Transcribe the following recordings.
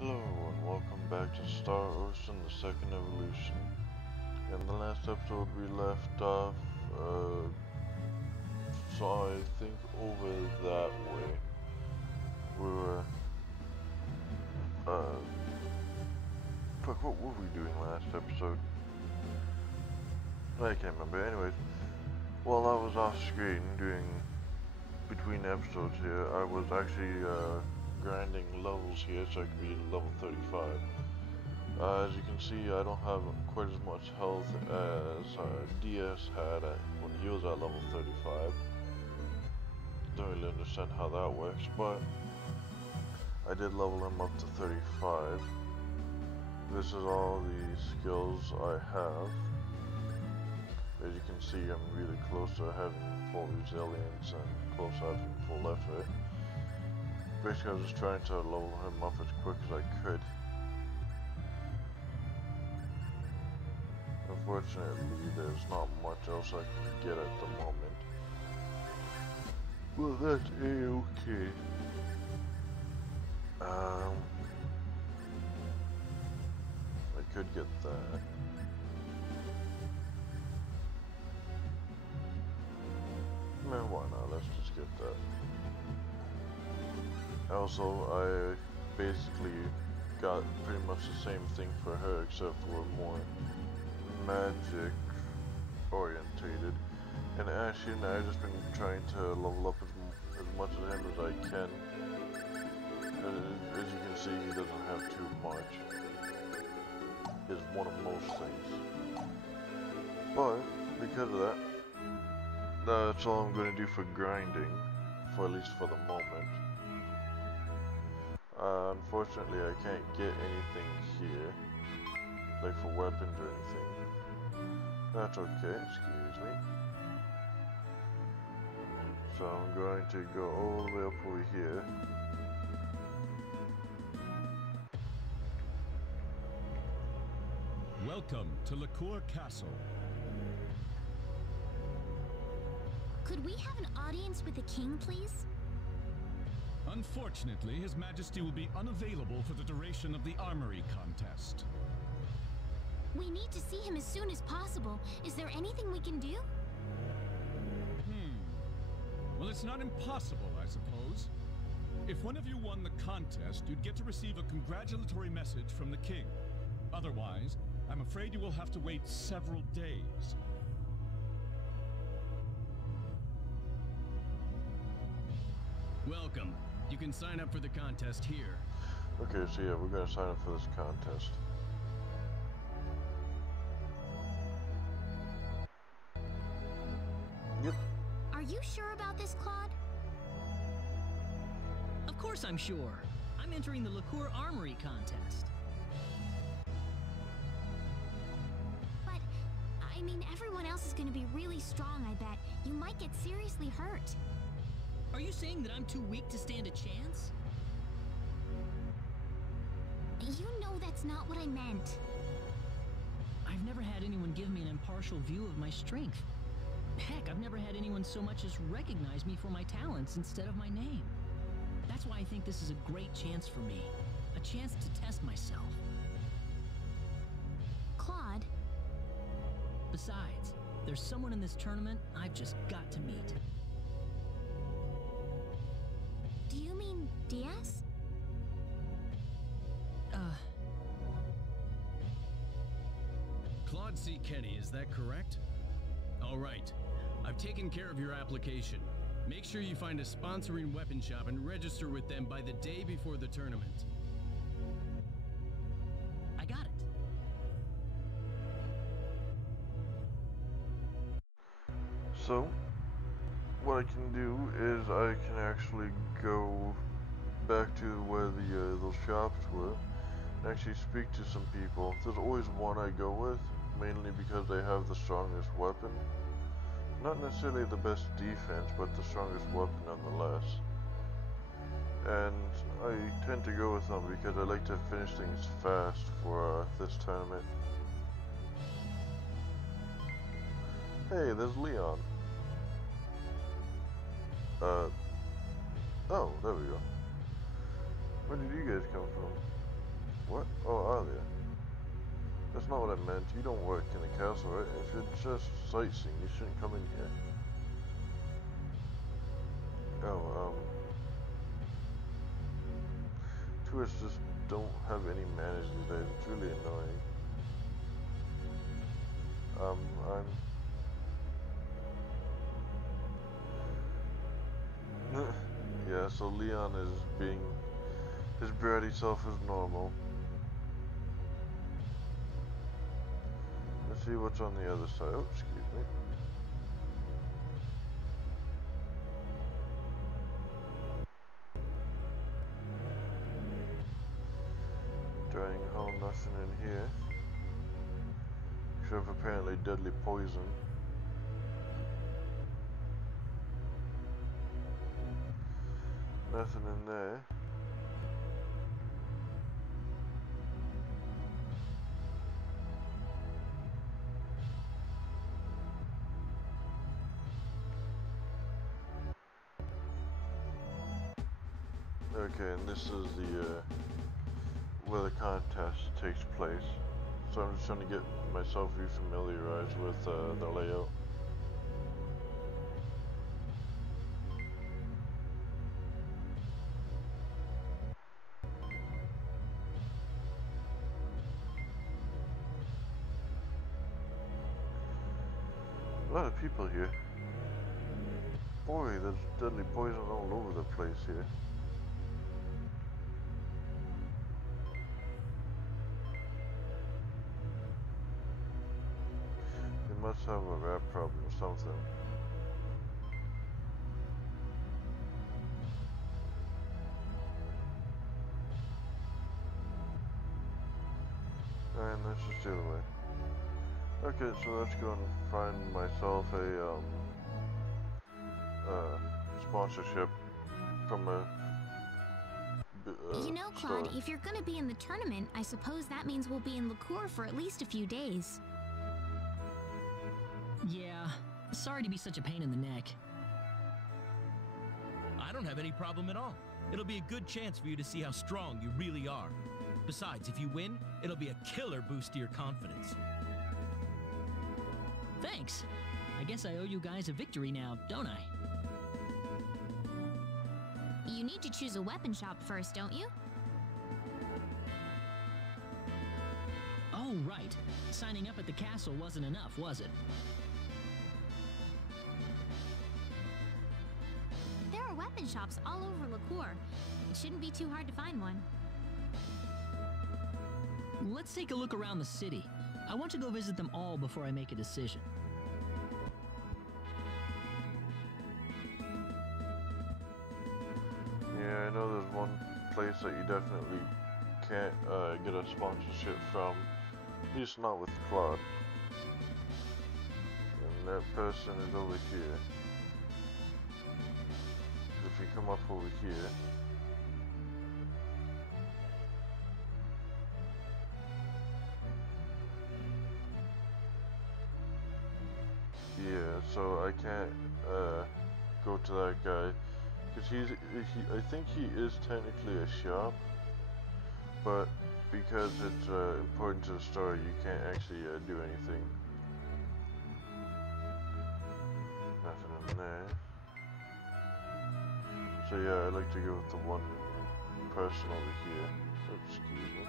Hello and welcome back to Star Ocean, the Second Evolution. In the last episode we left off, so I think over that way. We were, fuck, what were we doing last episode? I can't remember. Anyways, while I was off screen doing between episodes here, I was actually, grinding levels here so I could be level 35. As you can see, I don't have quite as much health as DS had when he was at level 35. Don't really understand how that works, but I did level him up to 35. This is all the skills I have. As you can see, I'm really close to having full resilience and close to having full effort. Basically, I was just trying to level him up as quick as I could. Unfortunately, there's not much else I can get at the moment. Well, that's a-okay. I could get that. Man, why not? Let's just get that. Also, I basically got pretty much the same thing for her, except for more magic orientated. And Ashen, I've just been trying to level up as much of him as I can. As you can see, he doesn't have too much. Is one of most things. But because of that, that's all I'm going to do for grinding, for at least for the moment. Unfortunately, I can't get anything here, like for weapons or anything. That's okay, excuse me. So I'm going to go all the way up over here. Welcome to Liqueur Castle. Could we have an audience with the king, please? Unfortunately, His Majesty will be unavailable for the duration of the armory contest. We need to see him as soon as possible. Is there anything we can do? Well, it's not impossible, I suppose. If one of you won the contest, you'd get to receive a congratulatory message from the king. Otherwise, I'm afraid you will have to wait several days. Welcome. You can sign up for the contest here. Okay, so yeah, we're going to sign up for this contest. Yep. Are you sure about this, Claude? Of course I'm sure. I'm entering the Liqueur Armory contest. But, I mean, everyone else is going to be really strong, I bet. You might get seriously hurt. Are you saying that I'm too weak to stand a chance? You know that's not what I meant. I've never had anyone give me an impartial view of my strength. Heck, I've never had anyone so much as recognize me for my talents instead of my name. That's why I think this is a great chance for me. A chance to test myself. Claude? Besides, there's someone in this tournament I've just got to meet. Do you mean Diaz? Claude C. Kenny, is that correct? All right. I've taken care of your application. Make sure you find a sponsoring weapon shop and register with them by the day before the tournament. I got it. So, what I can do is I can actually go back to where those shops were and actually speak to some people. There's always one I go with, mainly because they have the strongest weapon. Not necessarily the best defense, but the strongest weapon nonetheless. And I tend to go with them because I like to finish things fast for this tournament. Hey, there's Leon. Oh, there we go. Where did you guys come from? not what I meant. You don't work in the castle, right? If you're just sightseeing, you shouldn't come in here. Oh, tourists just don't have any manners these days. It's really annoying. Yeah, so Leon is being his bratty self as normal. Let's see what's on the other side. Oh, excuse me. Dining hall, nothing in here. Except apparently deadly poison. Nothing in there. Okay, and this is the where the contest takes place. So I'm just trying to get myself refamiliarized with the layout. A lot of people here. Boy, there's deadly poison all over the place here. They must have a rat problem or something. And let's just do it away. Okay, so let's go and find myself a sponsorship from a You know, Claude, store. if you're gonna be in the tournament, I suppose that means we'll be in liqueur for at least a few days. Yeah, sorry to be such a pain in the neck. I don't have any problem at all. It'll be a good chance for you to see how strong you really are. Besides, if you win, it'll be a killer boost to your confidence. Thanks. I guess I owe you guys a victory now, don't I? You need to choose a weapon shop first, don't you? Oh, right. Signing up at the castle wasn't enough, was it? There are weapon shops all over liqueur. It shouldn't be too hard to find one. Let's take a look around the city. I want to go visit them all before I make a decision. Yeah, I know there's one place that you definitely can't get a sponsorship from, at least not with Claude. And that person is over here. If you come up over here, yeah, so I can't go to that guy. Because I think he is technically a shop, but because it's important to the story, you can't actually do anything. Nothing in there. So yeah, I like to go with the one person over here. Oops, excuse me.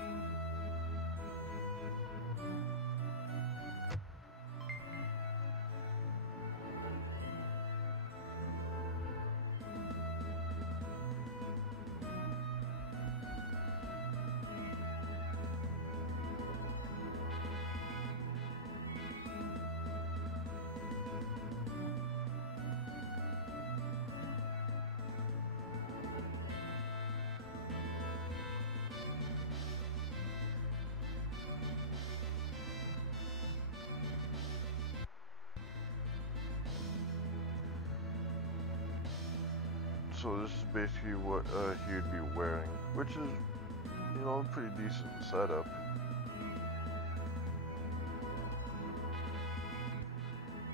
So this is basically what he would be wearing, which is, you know, a pretty decent setup.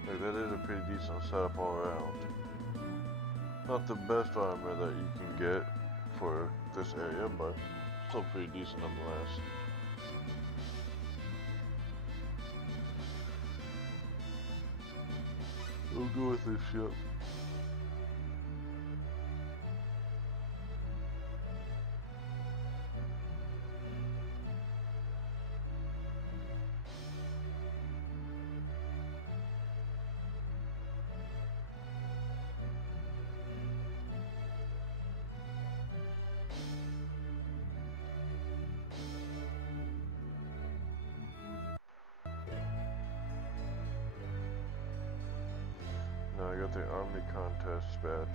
Like, that is a pretty decent setup all around. Not the best armor that you can get for this area, but still pretty decent nonetheless. We'll go with this, yep. Now I got the Army Contest badge.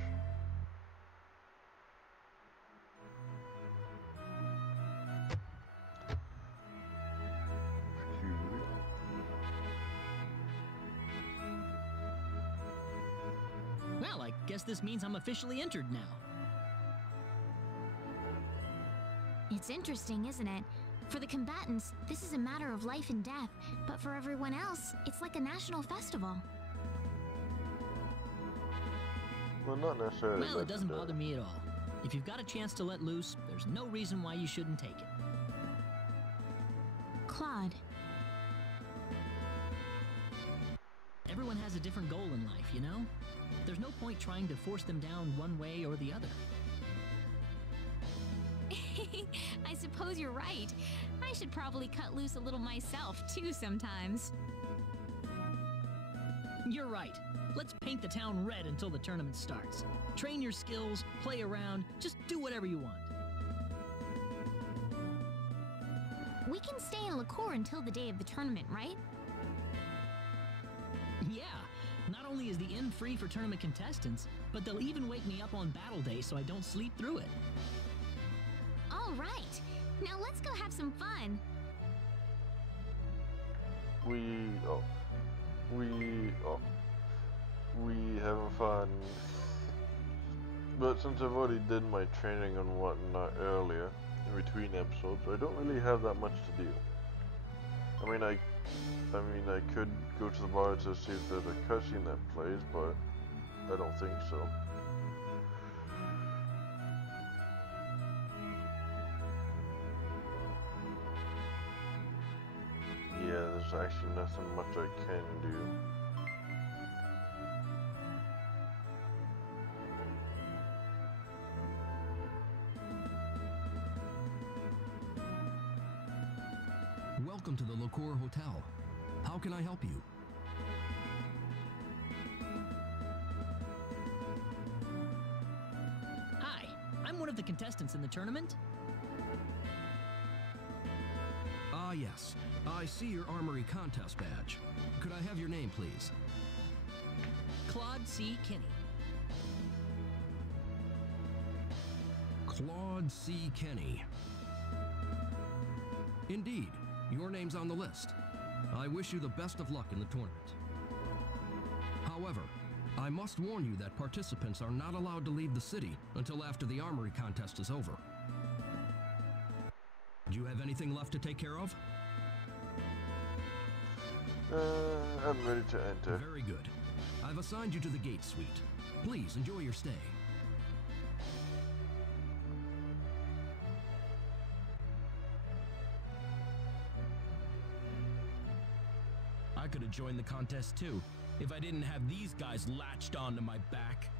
Excuse me. Well, I guess this means I'm officially entered now. It's interesting, isn't it? For the combatants, this is a matter of life and death, but for everyone else, it's like a national festival. Well, not necessarily. Well, it doesn't bother me at all. If you've got a chance to let loose, there's no reason why you shouldn't take it. Claude. Everyone has a different goal in life, you know? There's no point trying to force them down one way or the other. I suppose you're right. I should probably cut loose a little myself, too, sometimes. You're right. Let's paint the town red until the tournament starts. Train your skills, play around, just do whatever you want. We can stay in Liqueur until the day of the tournament, right? Yeah, not only is the inn free for tournament contestants, but they'll even wake me up on battle day so I don't sleep through it. All right. Now let's go have some fun. We having fun. But since I've already did my training and whatnot earlier, in between episodes, I don't really have that much to do. I mean, I could go to the bar to see if there's a cutscene that plays, but I don't think so. Yeah, there's actually nothing much I can do. Welcome to the Liqueur Hotel. How can I help you? Hi, I'm one of the contestants in the tournament. Ah, yes. I see your armory contest badge. Could I have your name, please? Claude C. Kinney. Claude C. Kenny. Indeed, your name's on the list. I wish you the best of luck in the tournament. However, I must warn you that participants are not allowed to leave the city until after the armory contest is over. Do you have anything left to take care of? I'm ready to enter. Very good. I've assigned you to the gate suite. Please enjoy your stay. I could have joined the contest too, if I didn't have these guys latched onto my back.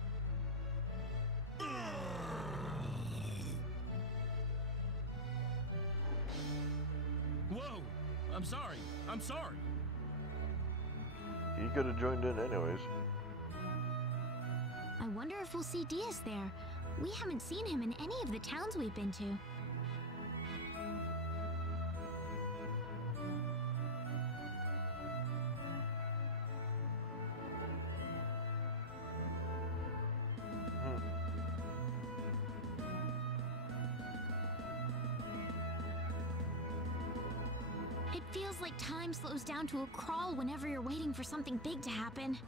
Whoa! I'm sorry. I'm sorry. He could have joined in anyways. I wonder if we'll see Diaz there. We haven't seen him in any of the towns we've been to. It feels like time slows down to a crawl whenever you're waiting for something big to happen.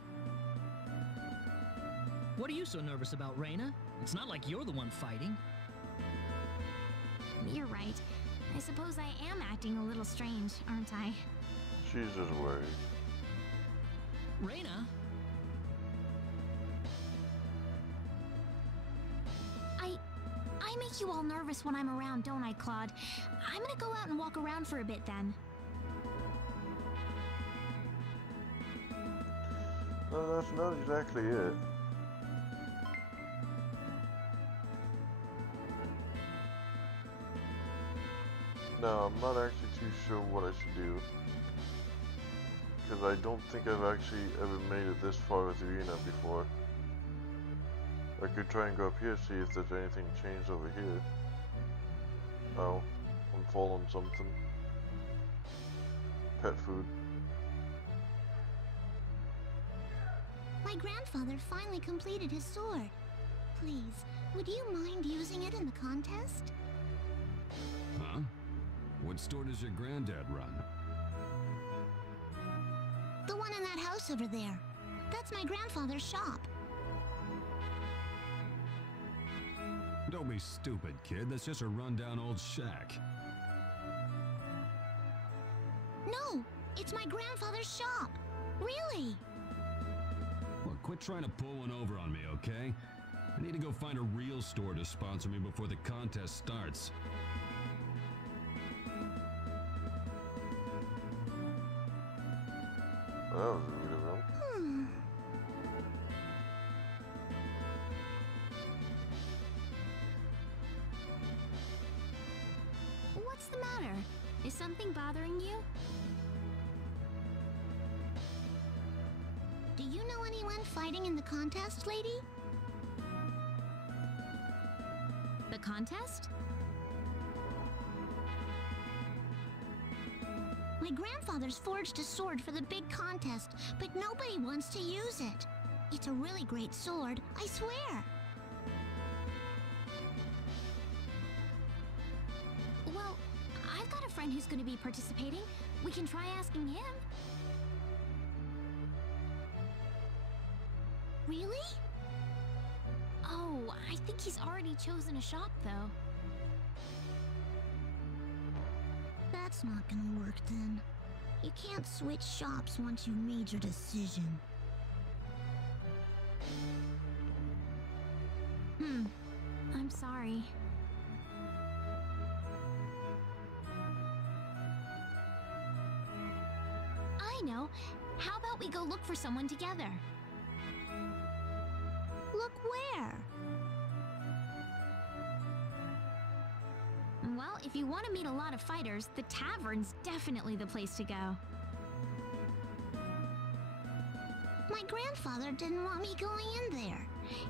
What are you so nervous about, Rena? It's not like you're the one fighting. You're right. I suppose I am acting a little strange, aren't I? She's just worried. Rena? I make you all nervous when I'm around, don't I, Claude? I'm gonna go out and walk around for a bit then. No, that's not exactly it. No, I'm not actually too sure what I should do. Because I don't think I've actually ever made it this far with Rena before. I could try and go up here, see if there's anything changed over here. Oh, I'm following something. Pet food. My grandfather finally completed his sword. Please, would you mind using it in the contest? Huh? What store does your granddad run? The one in that house over there. That's my grandfather's shop. Don't be stupid, kid. That's just a rundown old shack. No, it's my grandfather's shop. Really? Look, quit trying to pull one over on me, okay? I need to go find a real store to sponsor me before the contest starts. That was really wrong. What's the matter? Is something bothering you? Do you know anyone fighting in the contest, lady? The contest? My grandfather's forged a sword for the big contest, but nobody wants to use it. It's a really great sword, I swear. Well, I've got a friend who's going to be participating. We can try asking him. Really? Oh, I think he's already chosen a shop, though. That's not gonna work, then. You can't switch shops once you've made your decision. I'm sorry. I know. How about we go look for someone together? Look where? Well, if you want to meet a lot of fighters, the tavern's definitely the place to go. My grandfather didn't want me going in there.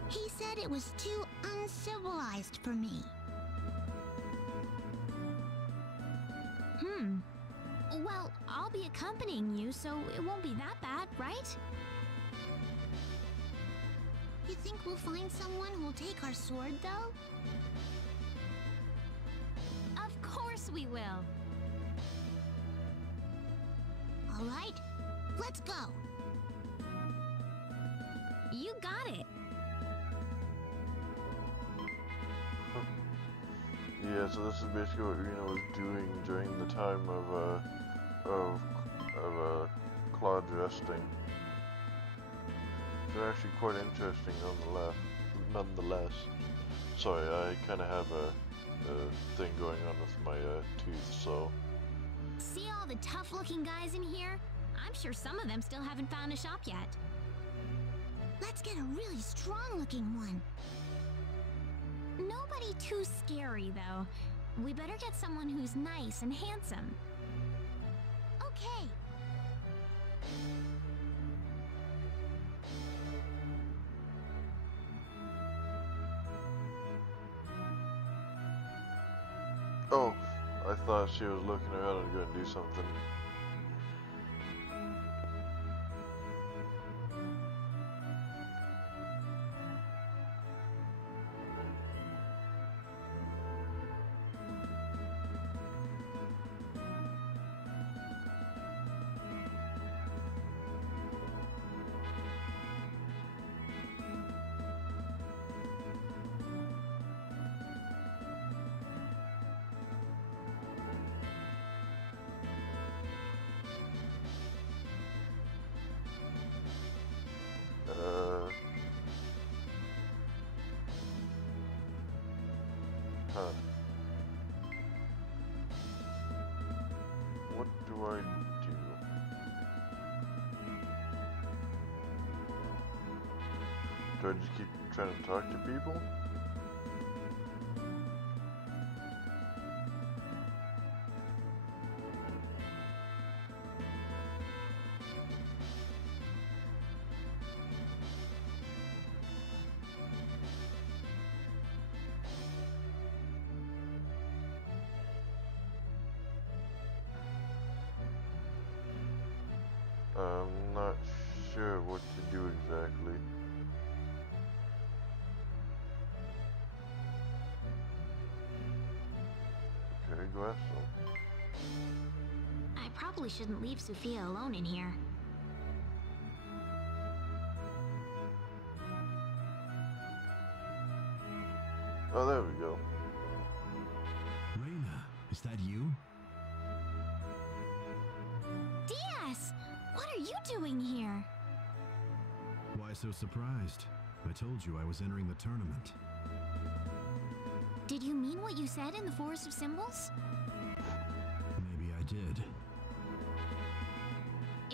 He said it was too uncivilized for me. Well, I'll be accompanying you, so it won't be that bad, right? You think we'll find someone who'll take our sword, though? Of course we will. All right, let's go. You got it. Yeah, so this is basically what Rena was doing during the time of Claude resting. It's actually quite interesting nonetheless. Sorry, I kind of have a thing going on with my tooth, so... See all the tough-looking guys in here? I'm sure some of them still haven't found a shop yet. Let's get a really strong-looking one. Nobody too scary, though. We better get someone who's nice and handsome. Okay. Oh, I thought she was looking around and going to do something. Huh. What do I do? So I just keep trying to talk to people? I'm not sure what to do exactly. Okay, go ask them. I probably shouldn't leave Sophia alone in here. Oh, there we go. Rena, is that you? Diaz! What are you doing here? Why so surprised? I told you I was entering the tournament. Did you mean what you said in the Forest of Symbols? Maybe I did.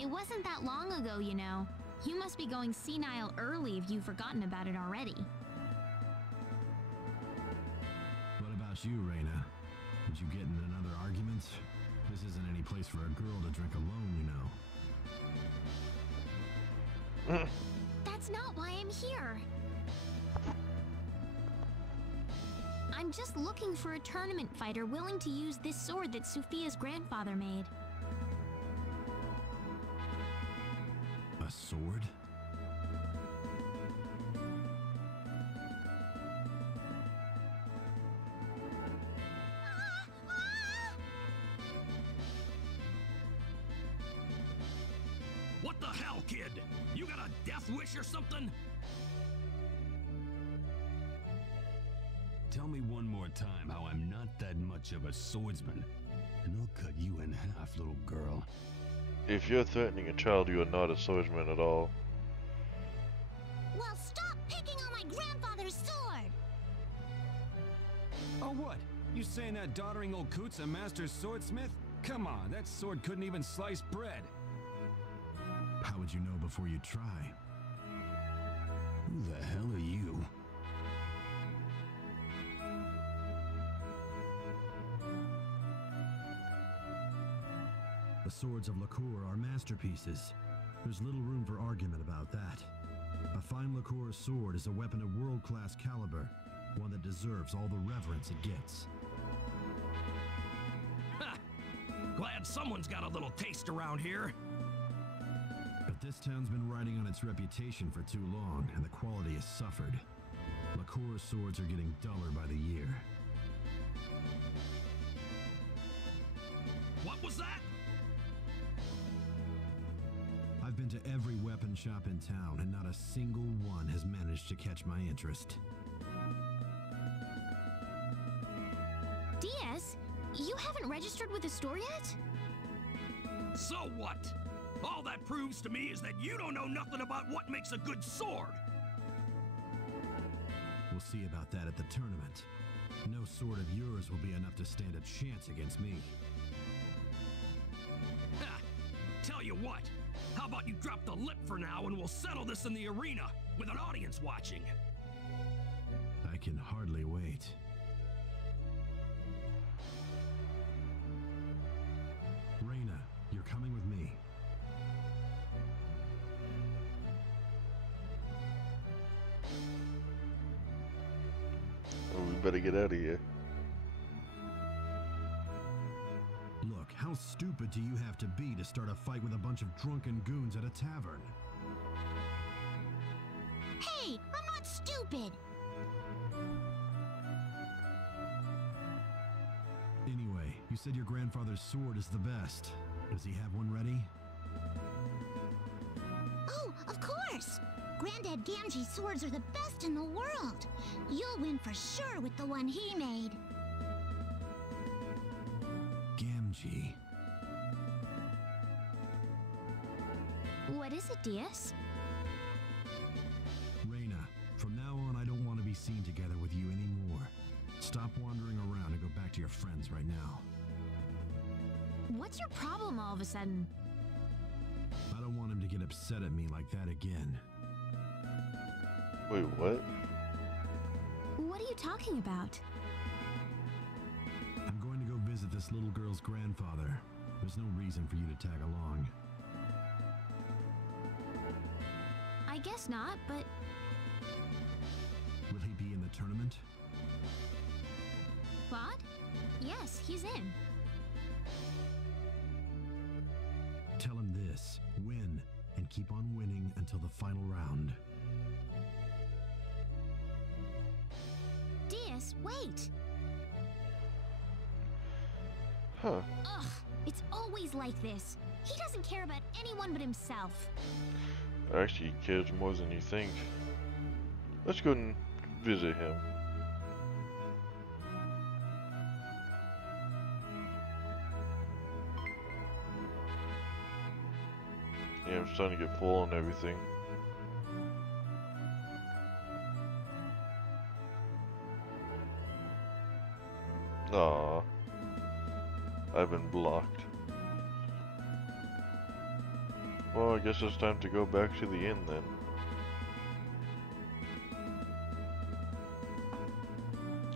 It wasn't that long ago, you know. You must be going senile early if you've forgotten about it already. What about you, Rena? Did you get in another argument? This isn't any place for a girl to drink alone, you know. That's not why I'm here. I'm just looking for a tournament fighter willing to use this sword that Sophia's grandfather made. A sword? What the hell, kid? You got a death wish or something? Tell me one more time how I'm not that much of a swordsman, and I'll cut you in half, little girl. If you're threatening a child, you are not a swordsman at all. Well, stop picking on my grandfather's sword! Oh, what? You saying that doddering old coot's a master swordsmith? Come on, that sword couldn't even slice bread. How would you know before you try? Who the hell are you? The swords of Liqueur are masterpieces. There's little room for argument about that. A fine Liqueur sword is a weapon of world-class caliber, one that deserves all the reverence it gets. Ha! Glad someone's got a little taste around here. But this town's been riding on its reputation for too long, and the quality has suffered. Liqueur swords are getting duller by the year. What was that? I've been to every weapon shop in town, and not a single one has managed to catch my interest. Diaz, you haven't registered with the store yet? So what? All that proves to me is that you don't know nothing about what makes a good sword. We'll see about that at the tournament. No sword of yours will be enough to stand a chance against me. Ha! Tell you what, how about you drop the lip for now and we'll settle this in the arena with an audience watching? I can hardly wait. Rena, you're coming with me. Oh, we better get out of here. Look, how stupid do you have to be to start a fight with a bunch of drunken goons at a tavern? Hey, I'm not stupid! Anyway, you said your grandfather's sword is the best. Does he have one ready? Oh, of course! Granddad Gamgee's swords are the best in the world! You'll win for sure with the one he made. Gamgee. What is it, Diaz? Rena, from now on I don't want to be seen together with you anymore. Stop wandering around and go back to your friends right now. What's your problem all of a sudden? I don't want him to get upset at me like that again. Wait, what? What are you talking about? I'm going to go visit this little girl's grandfather. There's no reason for you to tag along. I guess not, but Will he be in the tournament? Claude? Yes, he's in. Tell him this. Win, and keep on winning until the final round. Diaz, wait! Huh. Ugh, it's always like this. He doesn't care about anyone but himself. Actually, he cares more than you think. Let's go and visit him. Yeah, I'm starting to get full on everything. Aw. I've been blocked. Well, I guess it's time to go back to the inn then.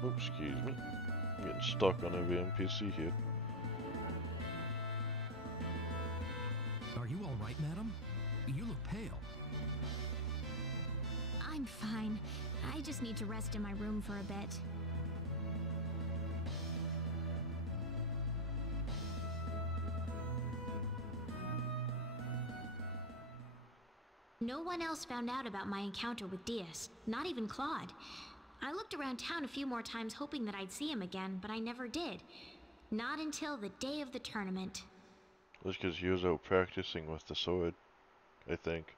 Oops, excuse me. I'm getting stuck on every NPC here. Are you all right, madam? You look pale. I'm fine. I just need to rest in my room for a bit. No one else found out about my encounter with Diaz, not even Claude. I looked around town a few more times hoping that I'd see him again, but I never did. Not until the day of the tournament. That's because he was out practicing with the sword, I think.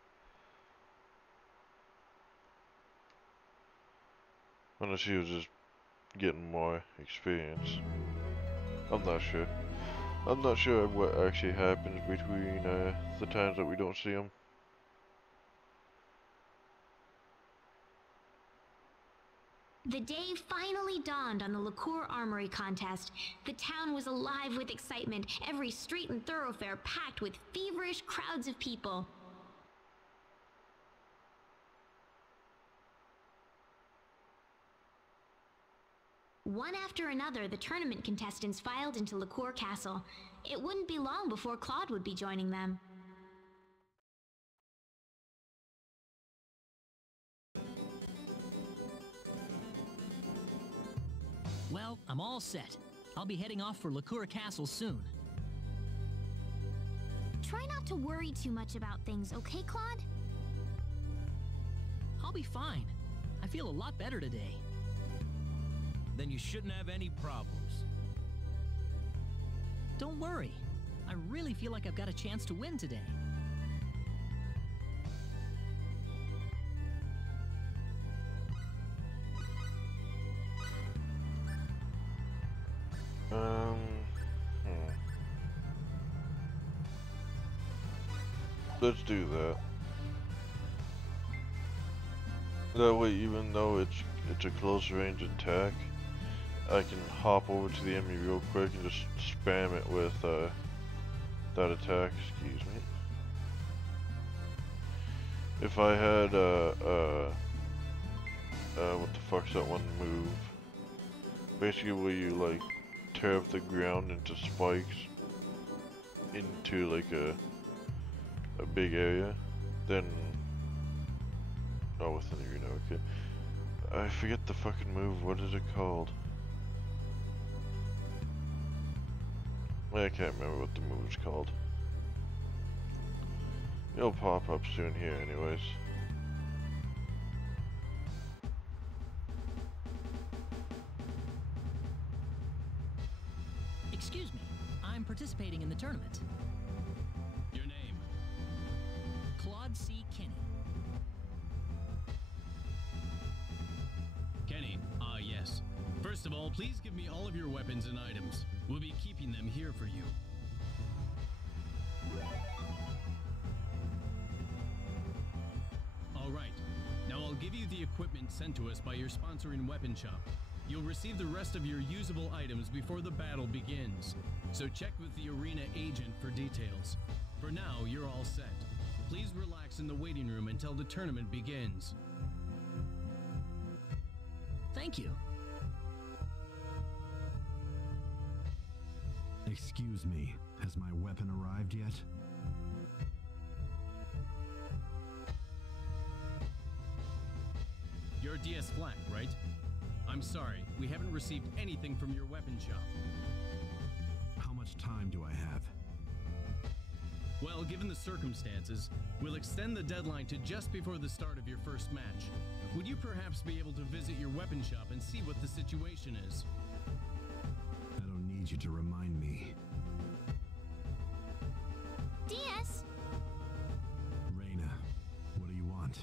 Unless he was just getting more experience. I'm not sure. I'm not sure what actually happens between the times that we don't see him. The day finally dawned on the Liqueur Armory contest. The town was alive with excitement, every street and thoroughfare packed with feverish crowds of people. One after another, the tournament contestants filed into Liqueur Castle. It wouldn't be long before Claude would be joining them. Well, I'm all set. I'll be heading off for Liqueur Castle soon. Try not to worry too much about things, okay, Claude? I'll be fine. I feel a lot better today. Then you shouldn't have any problems. Don't worry. I really feel like I've got a chance to win today. Let's do that. That way, even though it's a close range attack, I can hop over to the enemy real quick and just spam it with that attack. Excuse me. If I had what the fuck's that one move? Basically, where you like tear up the ground into spikes into like a big area, then within the arena. Okay, I forget the fucking move. What is it called? I can't remember what the move is called. It'll pop up soon here, anyways. Excuse me, I'm participating in the tournament. Your name? Claude C. Kinney. Kenny. Ah, yes. First of all, please give me all of your weapons and items. We'll be keeping them here for you. All right. Now I'll give you the equipment sent to us by your sponsoring weapon shop. You'll receive the rest of your usable items before the battle begins. So check with the arena agent for details. For now, you're all set. Please relax in the waiting room until the tournament begins. Thank you. Excuse me, has my weapon arrived yet? You're DS Flak, right? I'm sorry, we haven't received anything from your weapon shop. How much time do I have? Well, given the circumstances, we'll extend the deadline to just before the start of your first match. Would you perhaps be able to visit your weapon shop and see what the situation is? I don't need you to remind me. DS! Rena, what do you want?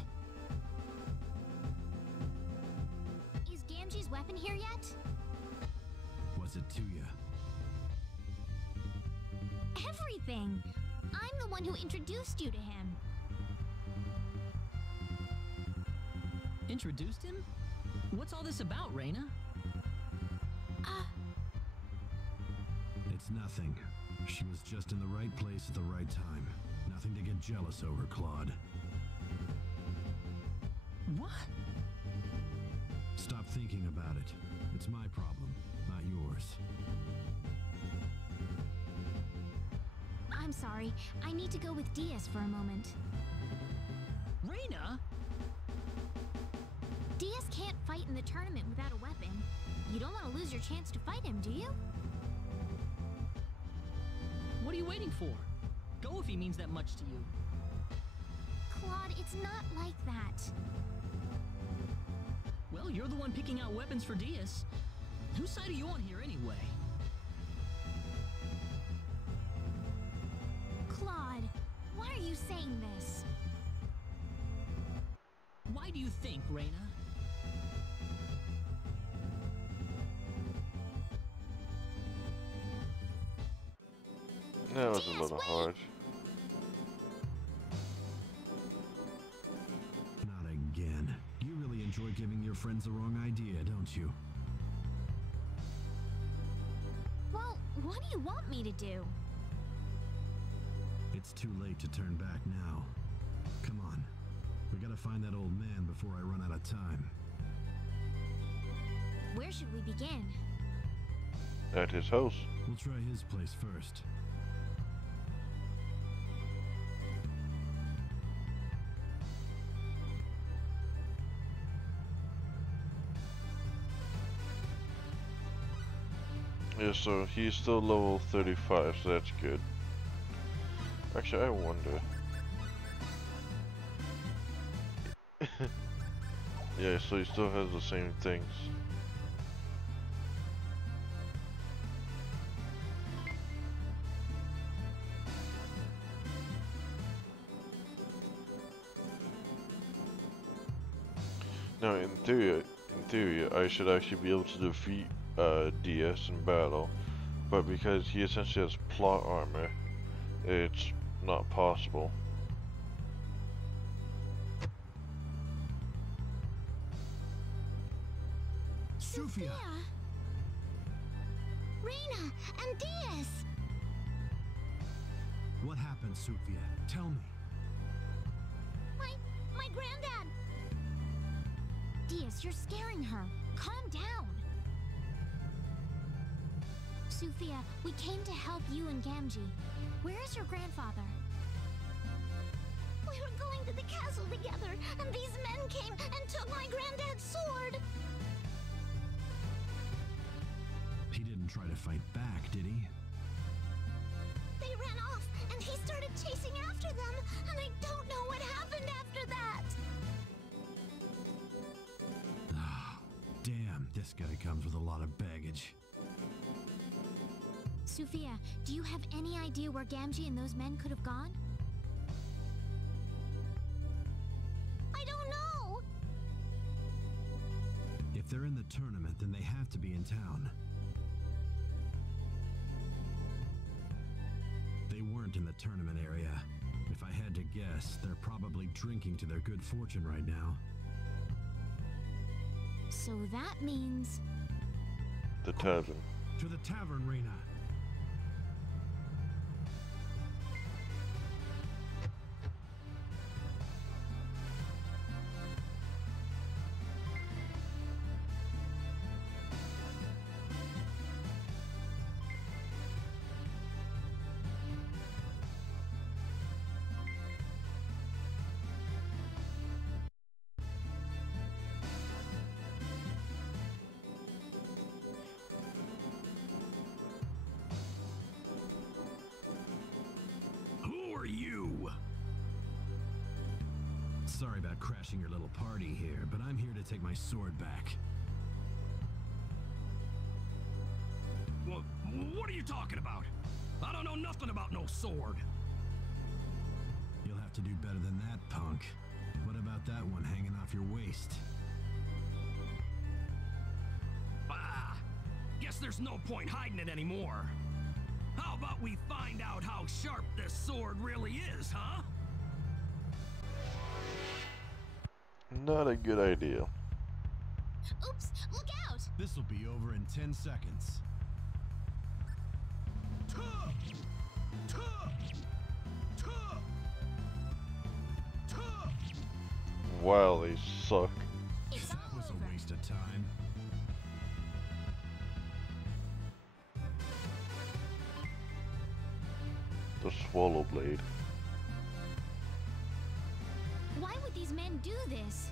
Is Gamgee's weapon here yet? What's it to you? Everything! I'm the one who introduced you to him. Introduced him? What's all this about, Rena? It's nothing. She was just in the right place at the right time. Nothing to get jealous over, Claude. What? Stop thinking about it. It's my problem, not yours. I'm sorry. I need to go with DS for a moment. Rena? DS can't fight in the tournament without a weapon. You don't want to lose your chance to fight him, do you? What are you waiting for? Go if he means that much to you. Claude, it's not like that. Well, you're the one picking out weapons for DS. Whose side are you on here anyway? Claude, why are you saying this? Why do you think, Rena? That was a little hard. Not again. You really enjoy giving your friends the wrong idea, don't you? Well, what do you want me to do? It's too late to turn back now. Come on. We gotta find that old man before I run out of time. Where should we begin? At his house. We'll try his place first. Yeah, so he's still level 35, so that's good. Actually, I wonder. Yeah, so he still has the same things. Now, in theory, I should actually be able to defeat DS in battle, but because he essentially has plot armor, it's not possible. Sophia! Rena and DS! What happened, Sophia? Tell me. My granddad! DS, you're scaring her. Calm down. Sophia, we came to help you and Gamgee. Where is your grandfather? We were going to the castle together, and these men came and took my granddad's sword. He didn't try to fight back, did he? They ran off, and he started chasing after them, and I don't know what happened after that. Damn, this guy comes with a lot of baggage. Sophia, do you have any idea where Gamgee and those men could have gone? I don't know! If they're in the tournament, then they have to be in town. They weren't in the tournament area. If I had to guess, they're probably drinking to their good fortune right now. So that means... The tavern. To the tavern, Rena! are you? Sorry about crashing your little party here, but I'm here to take my sword back. What are you talking about? I don't know nothing about no sword. You'll have to do better than that, punk. What about that one hanging off your waist? Guess there's no point hiding it anymore. How about we find out how sharp this sword really is, huh? Not a good idea. Oops, look out! This'll be over in 10 seconds. Wow, they suck. It's That all was over. a waste of time. The Swallow Blade. Why would these men do this?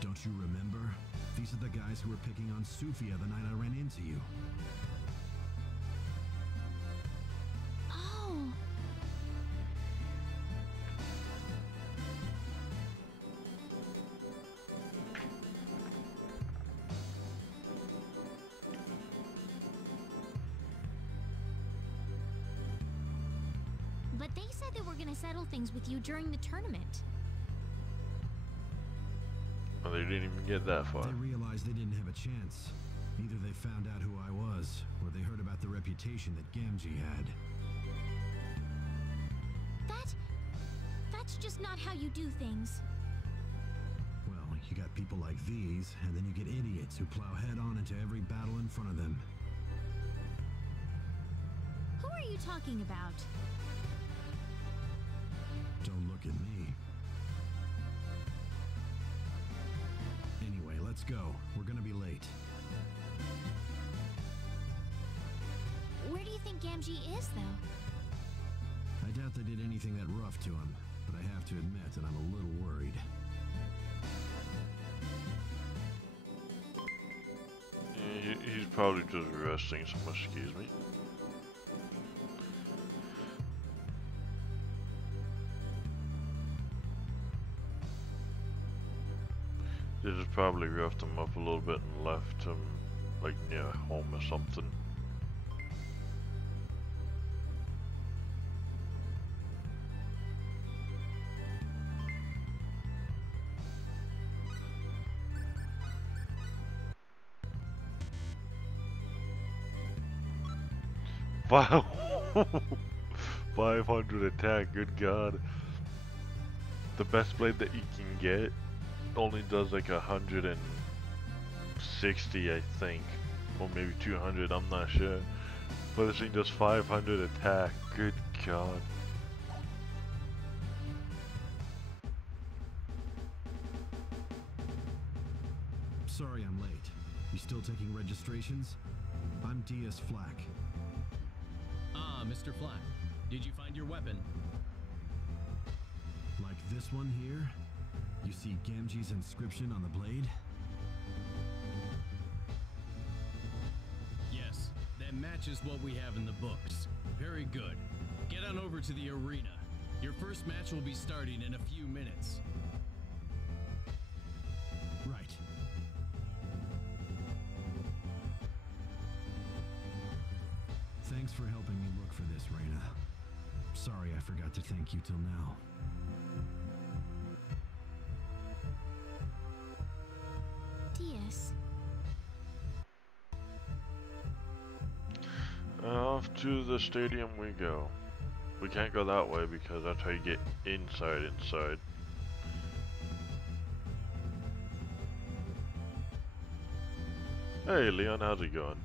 Don't you remember? These are the guys who were picking on Sufia the night I ran into you. Oh. But they said they were gonna settle things with you during the tournament. Oh, they didn't even get that far. They realized they didn't have a chance. Either they found out who I was, or they heard about the reputation that Gamgee had. That's just not how you do things. Well, you got people like these, and then you get idiots who plow head-on into every battle in front of them. Who are you talking about? Don't look at me. Anyway, let's go. We're gonna be late. Where do you think Gamgee is, though? I doubt they did anything that rough to him, but I have to admit that I'm a little worried. Yeah, he's probably just resting, so excuse me. They just probably roughed him up a little bit and left him, like, near home or something. Wow. 500 attack, good god. The best blade that you can get only does like 160, I think. Or maybe 200, I'm not sure. But this thing does 500 attack, good god. Sorry I'm late. You still taking registrations? I'm DS Flack. Ah, Mr. Flack. Did you find your weapon? Like this one here? You see Gamgee's inscription on the blade? Yes, that matches what we have in the books. Very good. Get on over to the arena. Your first match will be starting in a few minutes. Right. Thanks for helping me look for this, Rena. Sorry I forgot to thank you till now. DS. Off to the stadium we go. We can't go that way because that's how you get inside. Hey Leon, how's it going?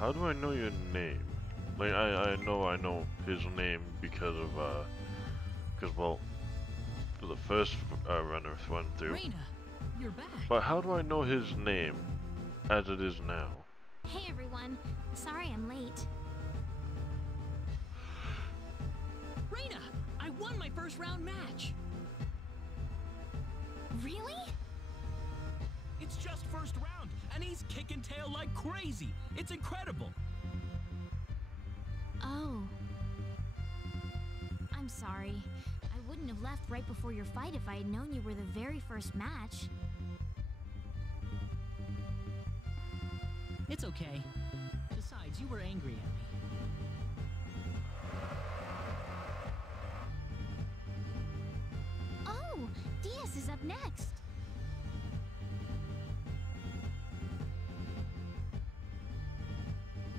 How do I know your name? Like I know his name because of well, the first runner went through. Rena, you're back. But how do I know his name as it is now? Hey everyone. Sorry I'm late. Rena, I won my first round match. Really? It's just first round, and he's kicking tail like crazy. It's incredible. Oh. I'm sorry. I wouldn't have left right before your fight if I had known you were the very first match. It's okay. Besides, you were angry at me. Oh, Diaz is up next.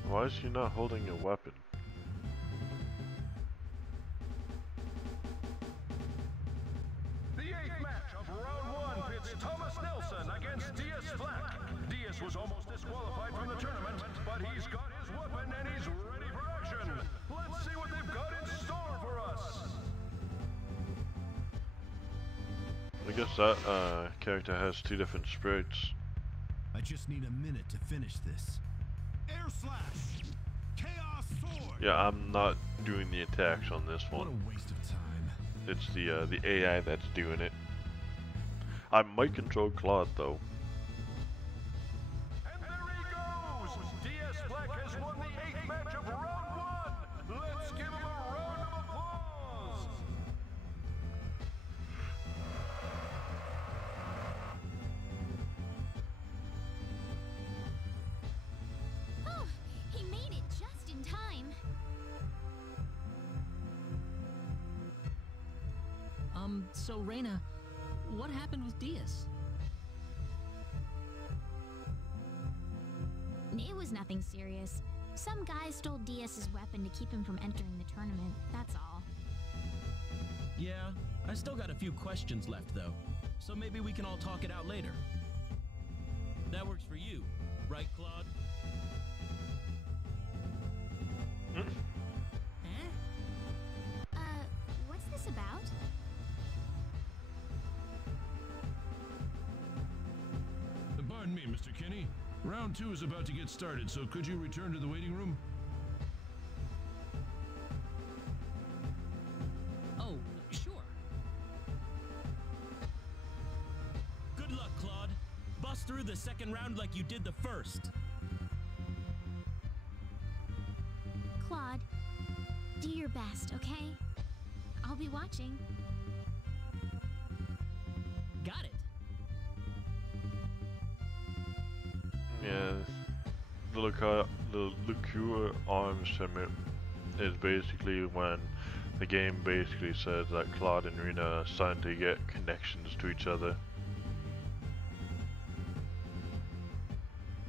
Why is he not holding a weapon? The 8th match of round 1 pits Thomas Nelson against Diaz Flack. Diaz was almost disqualified from the tournament, but he's got his weapon and he's ready for action. Let's see what they've got in store for us. I guess that character has 2 different spirits. I just need a minute to finish this. Air slash! Chaos sword! Yeah, I'm not doing the attacks on this What one. a waste of time. It's the AI that's doing it. I might control Claude though. And there he goes! Diaz Flack has won the 8th match of round 1. Let's give him a round of applause. Oh, he made it just in time. So Rena, what happened with Diaz? It was nothing serious. Some guy stole Diaz's weapon to keep him from entering the tournament, that's all. Yeah, I still got a few questions left though, so maybe we can all talk it out later. That works for you, right, Claude? What's this about? Pardon me, Mr. Kinney. Round 2 is about to get started, so could you return to the waiting room? Oh, sure. Good luck, Claude. Bust through the second round like you did the first. Claude, do your best, okay? I'll be watching. Got it. Yeah, the liqueur arms tournament is basically when the game basically says that Claude and Rena are starting to get connections to each other.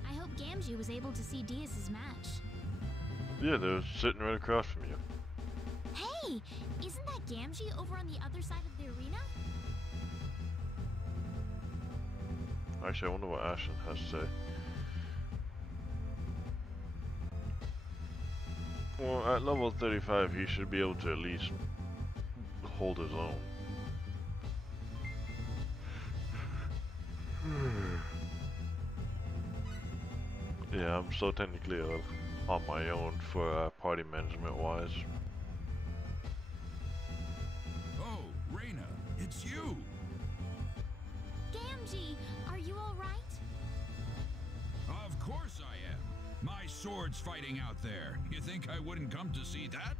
I hope Gamgee was able to see Diaz's match. Yeah, they're sitting right across from you. Hey, isn't that Gamgee over on the other side of the arena? Actually, I wonder what Ashton has to say. Well, at level 35, he should be able to at least hold his own. Yeah, I'm still technically on my own for party management wise. Oh, Rena, it's you! Gamgee, are you all right? Of course I am. My sword's fighting out there. You think I wouldn't come to see that?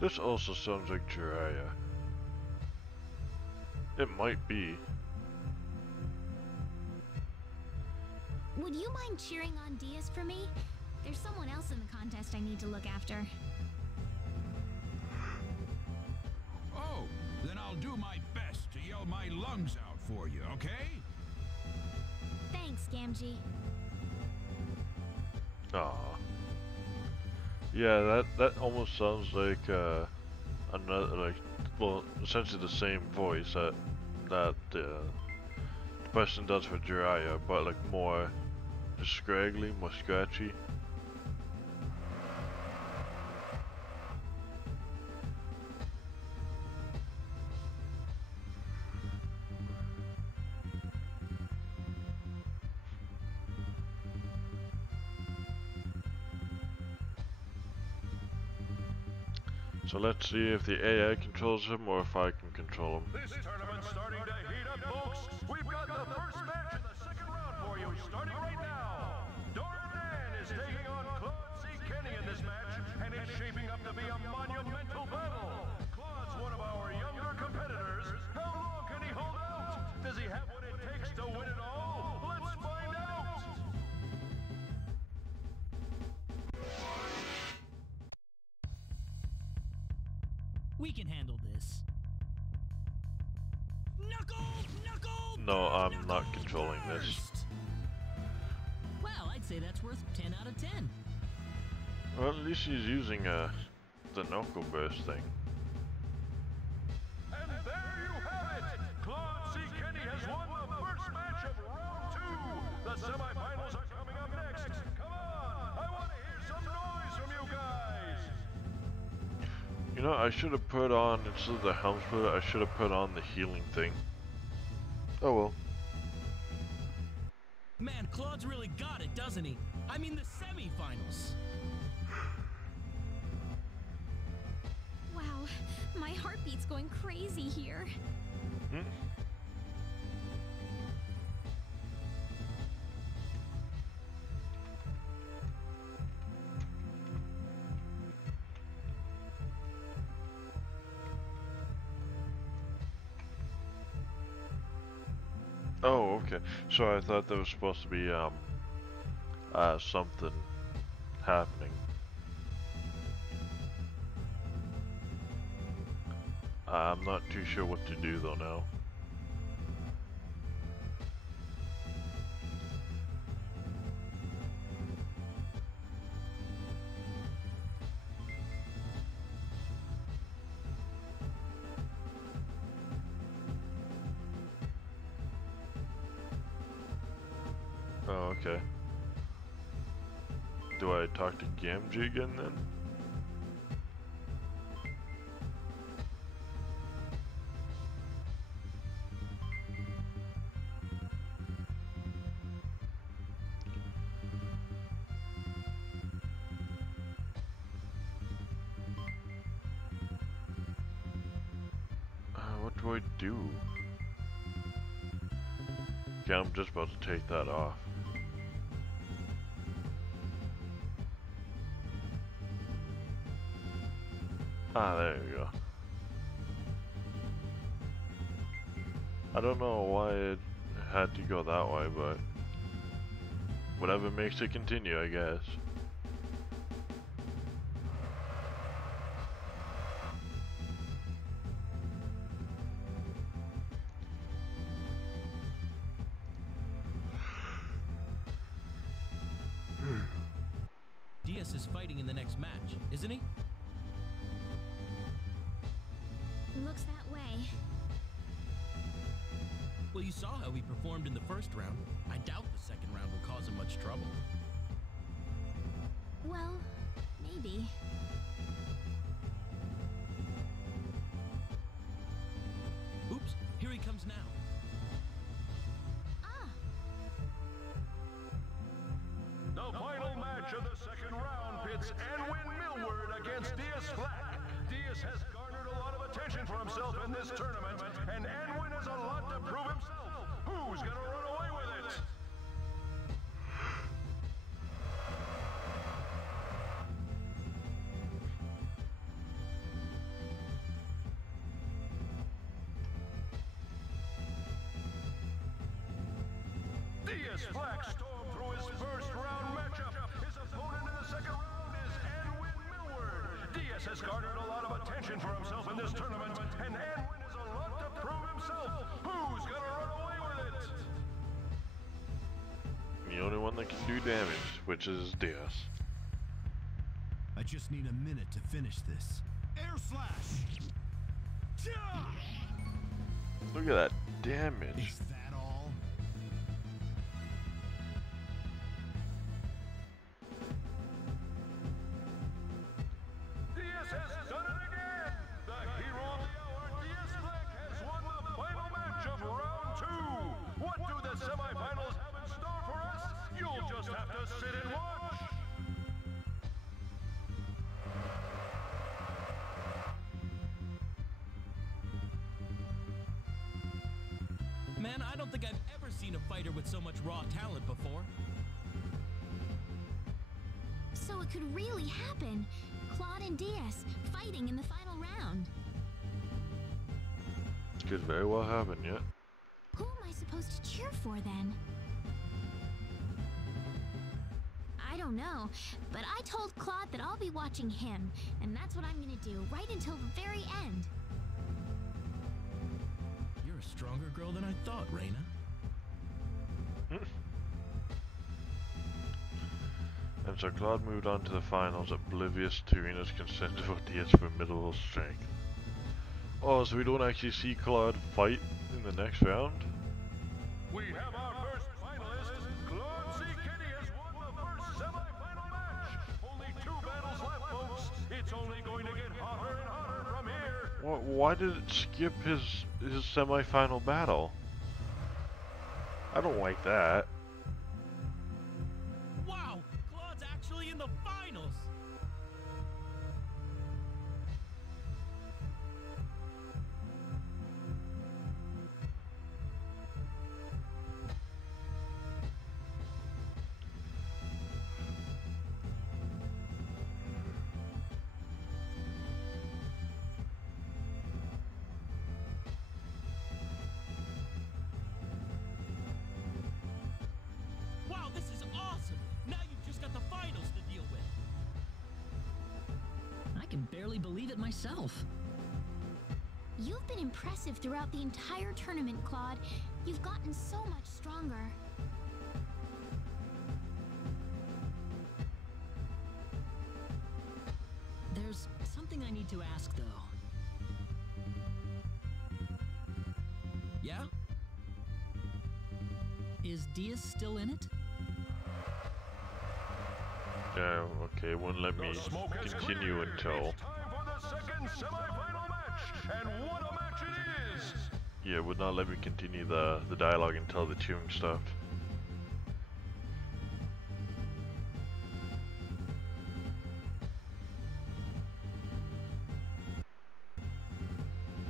This also sounds like Jiraiya. It might be. Would you mind cheering on Diaz for me? There's someone else in the contest I need to look after. Oh, then I'll do my best to yell my lungs out for you, okay? Thanks, Gamgee. Aw. Yeah, that almost sounds like another, well, essentially the same voice that the person does for Jiraiya, but like more scraggly, more scratchy. So let's see if the AI controls him or if I can control him. This tournament's starting to heat up, folks. We've got the first match in the second round for you, starting right now. Rena is taking on Claude C. Kenny in this match. shaping up to be a monumental battle. Claude's one of our younger competitors. How long can he hold out? Does he have what it takes to win it all? Let's find out! We can handle this. Knuckle! No, I'm not controlling this. Well, I'd say that's worth 10 out of 10. Well, at least he's using the knuckle burst thing. And there you have it! Claude C. Kenny has won the first match of round 2! The semifinals are coming up next! Come on! I want to hear some noise from you guys! You know, I should have put on, instead of the helm split, I should have put on the healing thing. Oh well. Man, Claude's really got it, doesn't he? I mean the semifinals. Wow, my heartbeat's going crazy here. Hmm? Oh, okay. So I thought there was supposed to be, something happening. I'm not too sure what to do though now. Oh, okay. Do I talk to Gamgee again then? What do I do? Okay, I'm just about to take that off. Ah, there you go. I don't know why it had to go that way, but whatever makes it continue, I guess. Diaz is fighting in the next match, isn't he? Looks that way. Well, you saw how he performed in the first round. I doubt the second round will cause him much trouble. Well, maybe. Oops, here he comes now. The final match of the second round pits Anwin Millward against Diaz Flack. Diaz has garnered a lot of attention for himself in this tournament, and Anwin has a lot to prove himself. Who's gonna run away with it? Diaz Flack stormed through his first round matchup. His opponent in the second round is Anwin Millward. Diaz has garnered a lot of attention for himself in this tournament, and Anwin has a lot to prove himself. Who's gonna run away with it? The only one that can do damage, which is Diaz. I just need a minute to finish this. Air slash! Look at that damage. Is that all? Diaz has done it again! The hero of the hour, Diaz Flack, has won the final match of round 2! What do the semifinals have in store for us? You'll just have to sit and watch! Man, I don't think I've ever seen a fighter with so much raw talent before. So it could really happen. Claude and Diaz fighting in the final round. Could very well happen, yeah. Who am I supposed to cheer for then? I don't know, but I told Claude that I'll be watching him, and that's what I'm gonna do right until the very end. You're a stronger girl than I thought, Rena. And so Claude moved on to the finals, oblivious to Rena's consent for Diaz' formidable strength. Oh, so we don't actually see Claude fight in the next round? We have our first finalist. Claude C. Kitty has won the first semi-final match. Only 2 battles left, folks. It's only going to get hotter and hotter from here. Why did it skip his semi-final battle? I don't like that. Wow! Claude's actually in the finals! Wow, this is awesome! Now you've just got the finals to deal with. I can barely believe it myself. You've been impressive throughout the entire tournament, Claude. You've gotten so much stronger. There's something I need to ask, though. Yeah? Is Diaz still in it? Yeah, okay, wouldn't let me The smoke is continue cleared. until... It's time for the second semi-final match, and what a match it is! Yeah, would not let me continue the dialogue until the chewing stopped.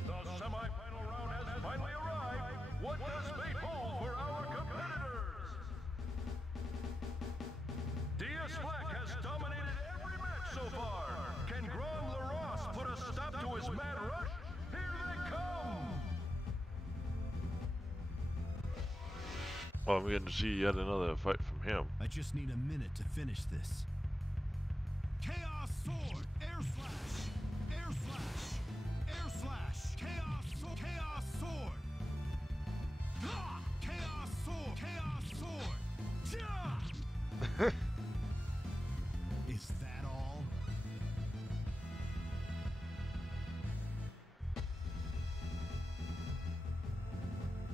The semi-final round has finally arrived. What does fate hold for our competitors? Diaz Black has dominated every match so far. Can Grom LaRosse put a stop to his mad rush? Here they come! Well, we're going to see yet another fight from him. I just need a minute to finish this. Chaos Sword! Air Slash! Air Slash! Air Slash! Chaos Sword! Ah! Chaos Sword! Chaos Sword! Ja! Is that all?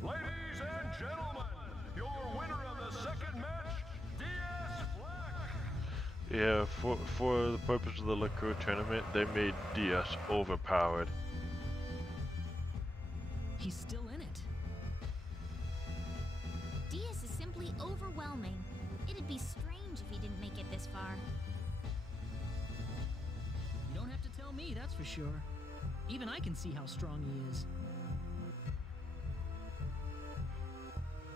Ladies and gentlemen, your winner of the second match, Diaz Black. Yeah, for the purpose of the liquor tournament, they made Diaz overpowered. He's still in it. Diaz is simply overwhelming. It'd be strange if he didn't make it this far. You don't have to tell me, that's for sure. Even I can see how strong he is.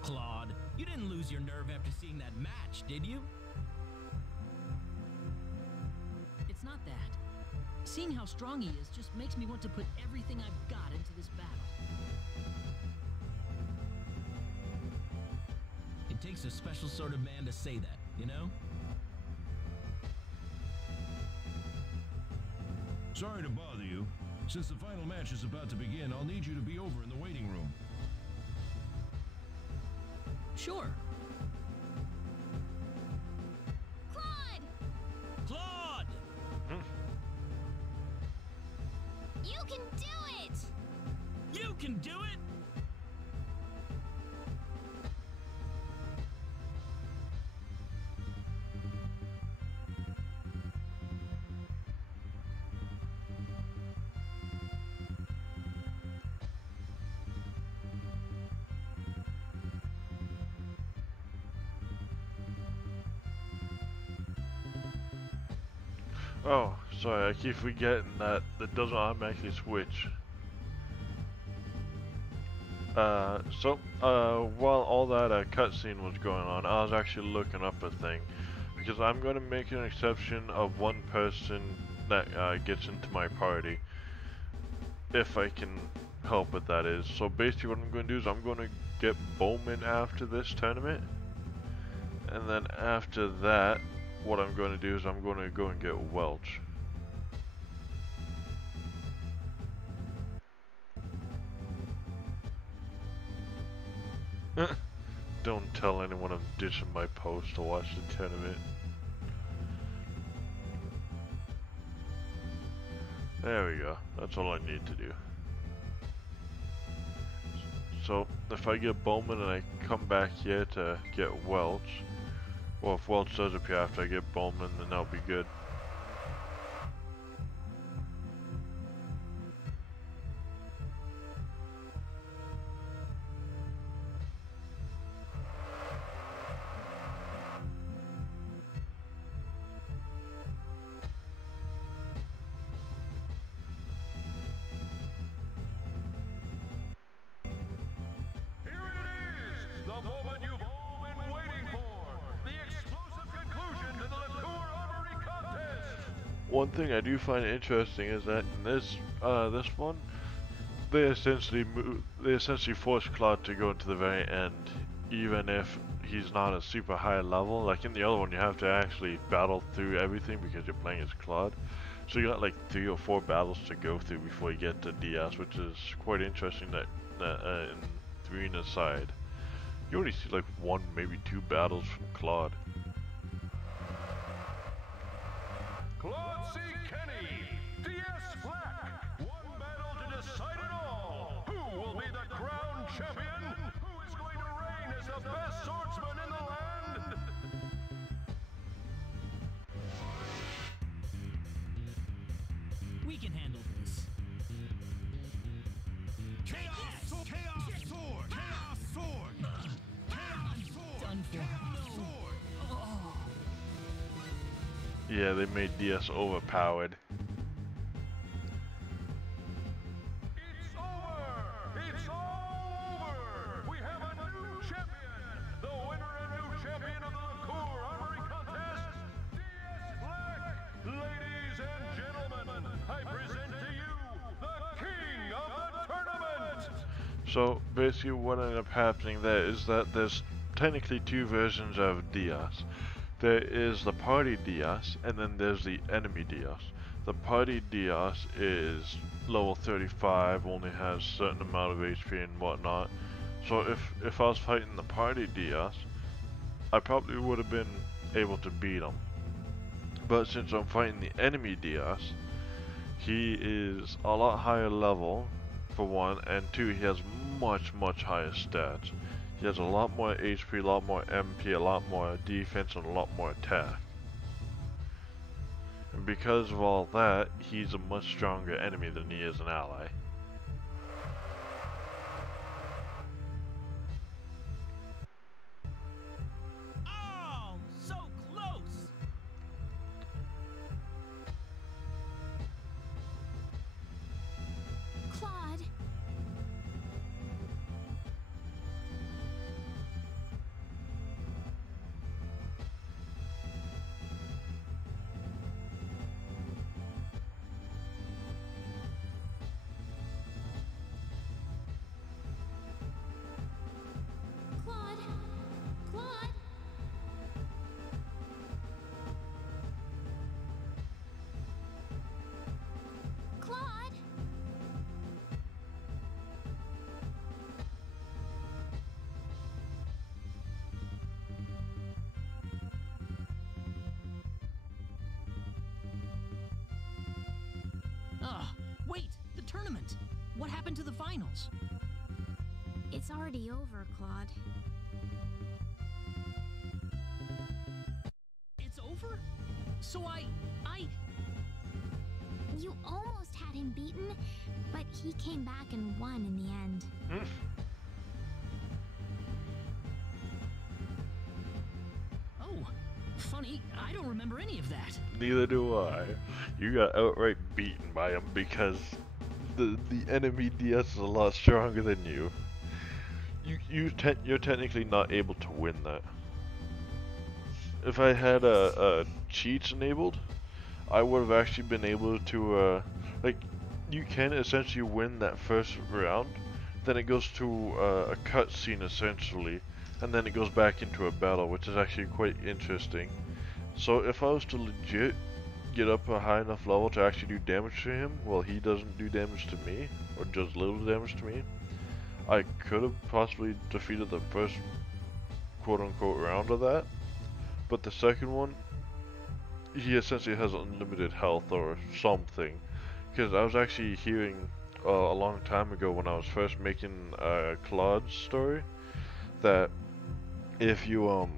Claude, you didn't lose your nerve after seeing that match, did you? It's not that. Seeing how strong he is just makes me want to put everything I've got into this battle. It takes a special sort of man to say that, you know? Sorry to bother you. Since the final match is about to begin, I'll need you to be over in the waiting room. Sure. Claude! Claude! You can do it! You can do it! Oh, sorry, I keep forgetting that doesn't automatically switch. While all that cutscene was going on, I was actually looking up a thing. Because I'm going to make an exception of one person that gets into my party. If I can help it, that is. So basically what I'm going to do is I'm going to get Bowman after this tournament. And then after that, what I'm going to do is I'm going to go and get Welch. Don't tell anyone I'm ditching my post to watch the tournament. There we go. That's all I need to do. So, if I get Bowman and I come back here to get Welch, well, if Welch does appear after I get Bowman, then that'll be good. The moment you've all been waiting for! The explosive conclusion to the Liqueur Armory contest! One thing I do find interesting is that in this one, they essentially force Claude to go into the very end, even if he's not a super high level. Like in the other one, you have to actually battle through everything because you're playing as Claude. So you got like 3 or 4 battles to go through before you get to DS, which is quite interesting. That in Rena's side, you only see like 1, maybe 2 battles from Claude. Claude C. Kenny, DS Black, one battle to decide it all. Who will be the crowned champion? Who is going to reign as the best swordsman in the land? We can handle this. Chaos sword! Chaos sword! Chaos sword! Chaos sword! Done for. Chaos sword! Yeah, they made DS overpowered. It's over! It's all over! We have a new champion! The winner and new champion of the Liqueur Armory contest, DS Black! Ladies and gentlemen, I present to you the king of the tournament! So basically what ended up happening there is that there's technically 2 versions of DS. There is the party DS, and then there's the enemy DS. The party DS is level 35, only has a certain amount of HP and whatnot. So if I was fighting the party DS, I probably would have been able to beat him. But since I'm fighting the enemy DS, he is a lot higher level, for 1, and 2, he has much higher stats. He has a lot more HP, a lot more MP, a lot more defense, and a lot more attack. And because of all that, he's a much stronger enemy than he is an ally. Oh, so close! Claude, Claude, Claude. Claude. Ah, wait! The tournament! What happened to the finals? It's already over, Claude. It's over? So I... You almost had him beaten, but he came back and won in the end. Oh, funny, I don't remember any of that. Neither do I. You got outright beaten by him because the enemy DS is a lot stronger than you. You're technically not able to win that. If I had cheats enabled, I would have actually been able to, like, you can essentially win that first round, then it goes to a cutscene essentially, and then it goes back into a battle, which is actually quite interesting. So if I was to legit get up a high enough level to actually do damage to him, while he doesn't do damage to me, or does little damage to me, I could have possibly defeated the first quote-unquote round of that, but the second one, he essentially has unlimited health or something. Because I was actually hearing a long time ago when I was first making Claude's story that if you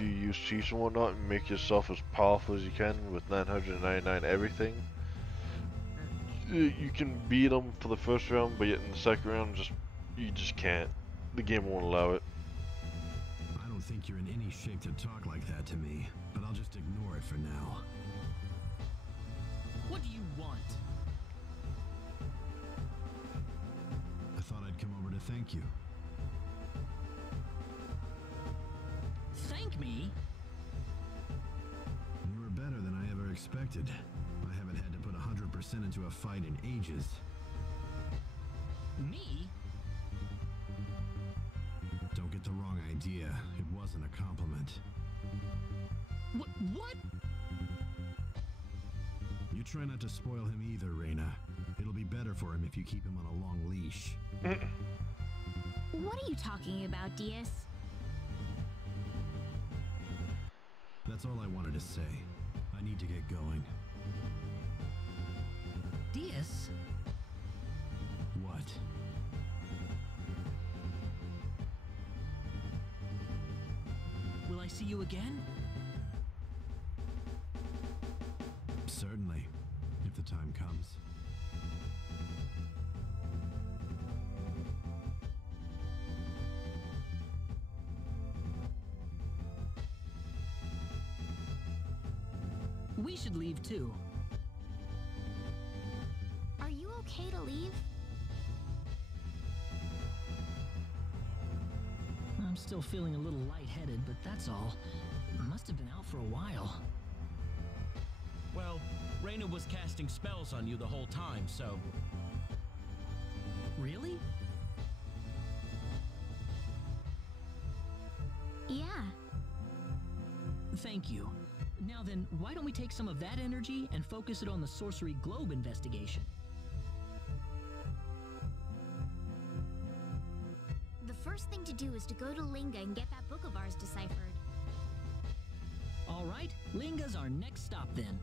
use cheats and whatnot and make yourself as powerful as you can with 999 everything, you can beat them for the first round, but yet in the second round you just can't. The game won't allow it. I don't think you're in any shape to talk like that to me, but I'll just ignore it for now. What do you want? I thought I'd come over to thank you. Thank me? You were better than I ever expected. I haven't had to put 100% into a fight in ages. Me? Don't get the wrong idea. It wasn't a compliment. What? You try not to spoil him either, Rena. It'll be better for him if you keep him on a long leash. What are you talking about, Diaz? That's all I wanted to say. I need to get going. Diaz? What? Will I see you again? Certainly, if the time comes. We should leave too. Are you okay to leave? I'm still feeling a little lightheaded, but that's all. Must have been out for a while. Well, Rena was casting spells on you the whole time, so... Really? Yeah. Thank you. Now then, why don't we take some of that energy and focus it on the Sorcery Globe investigation? The first thing to do is to go to Linga and get that book of ours deciphered. All right, Linga's our next stop then.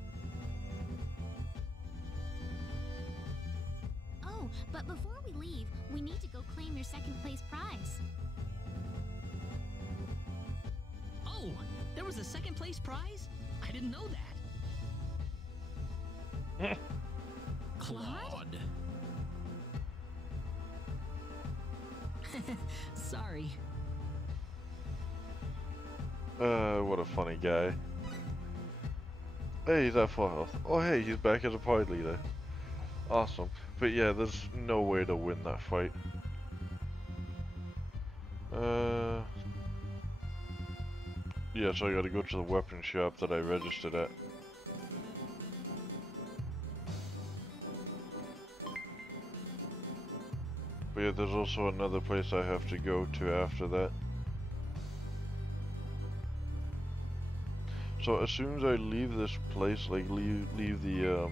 Oh, but before we leave, we need to go claim your second place prize. Oh, there was a second place prize? I didn't know that. Claude? Sorry. What a funny guy. Hey, he's at full health. Oh hey, he's back as a party leader. Awesome. But yeah, there's no way to win that fight. Yeah, so I gotta go to the weapon shop that I registered at. But yeah, there's also another place I have to go to after that. So as soon as I leave this place, like leave the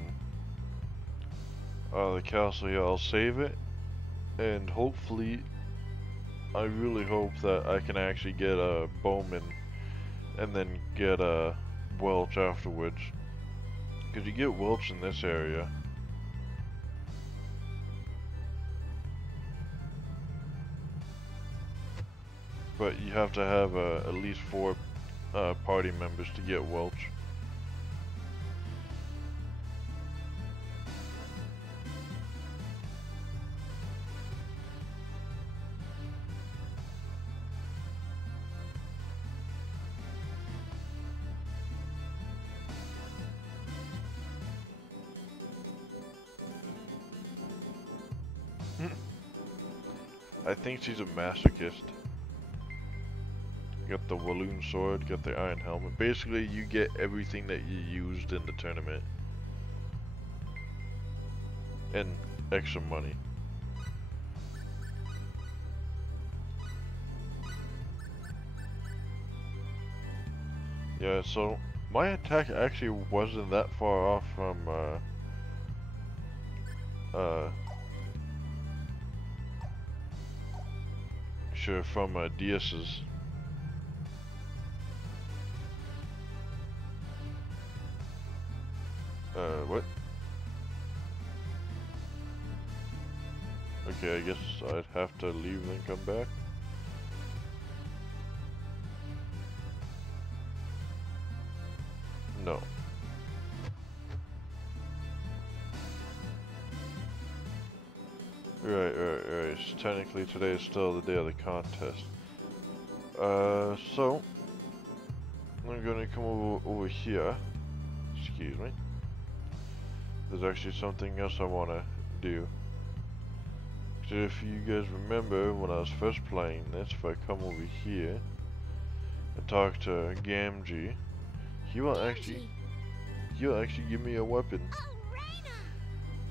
castle here, I'll save it, and hopefully, I really hope that I can actually get a Bowman, and then get a Welch afterwards, because you get Welch in this area. But you have to have at least 4 party members to get Welch. I think she's a masochist. Get the Walloon sword, get the iron helmet. Basically, you get everything that you used in the tournament. And extra money. Yeah, so my attack actually wasn't that far off from Diaz's. What? Okay, I guess I'd have to leave and come back. No. Right. So technically today is still the day of the contest. So I'm gonna come over here. Excuse me. There's actually something else I wanna do. So if you guys remember when I was first playing this, if I come over here and talk to Gamgee, he will actually give me a weapon.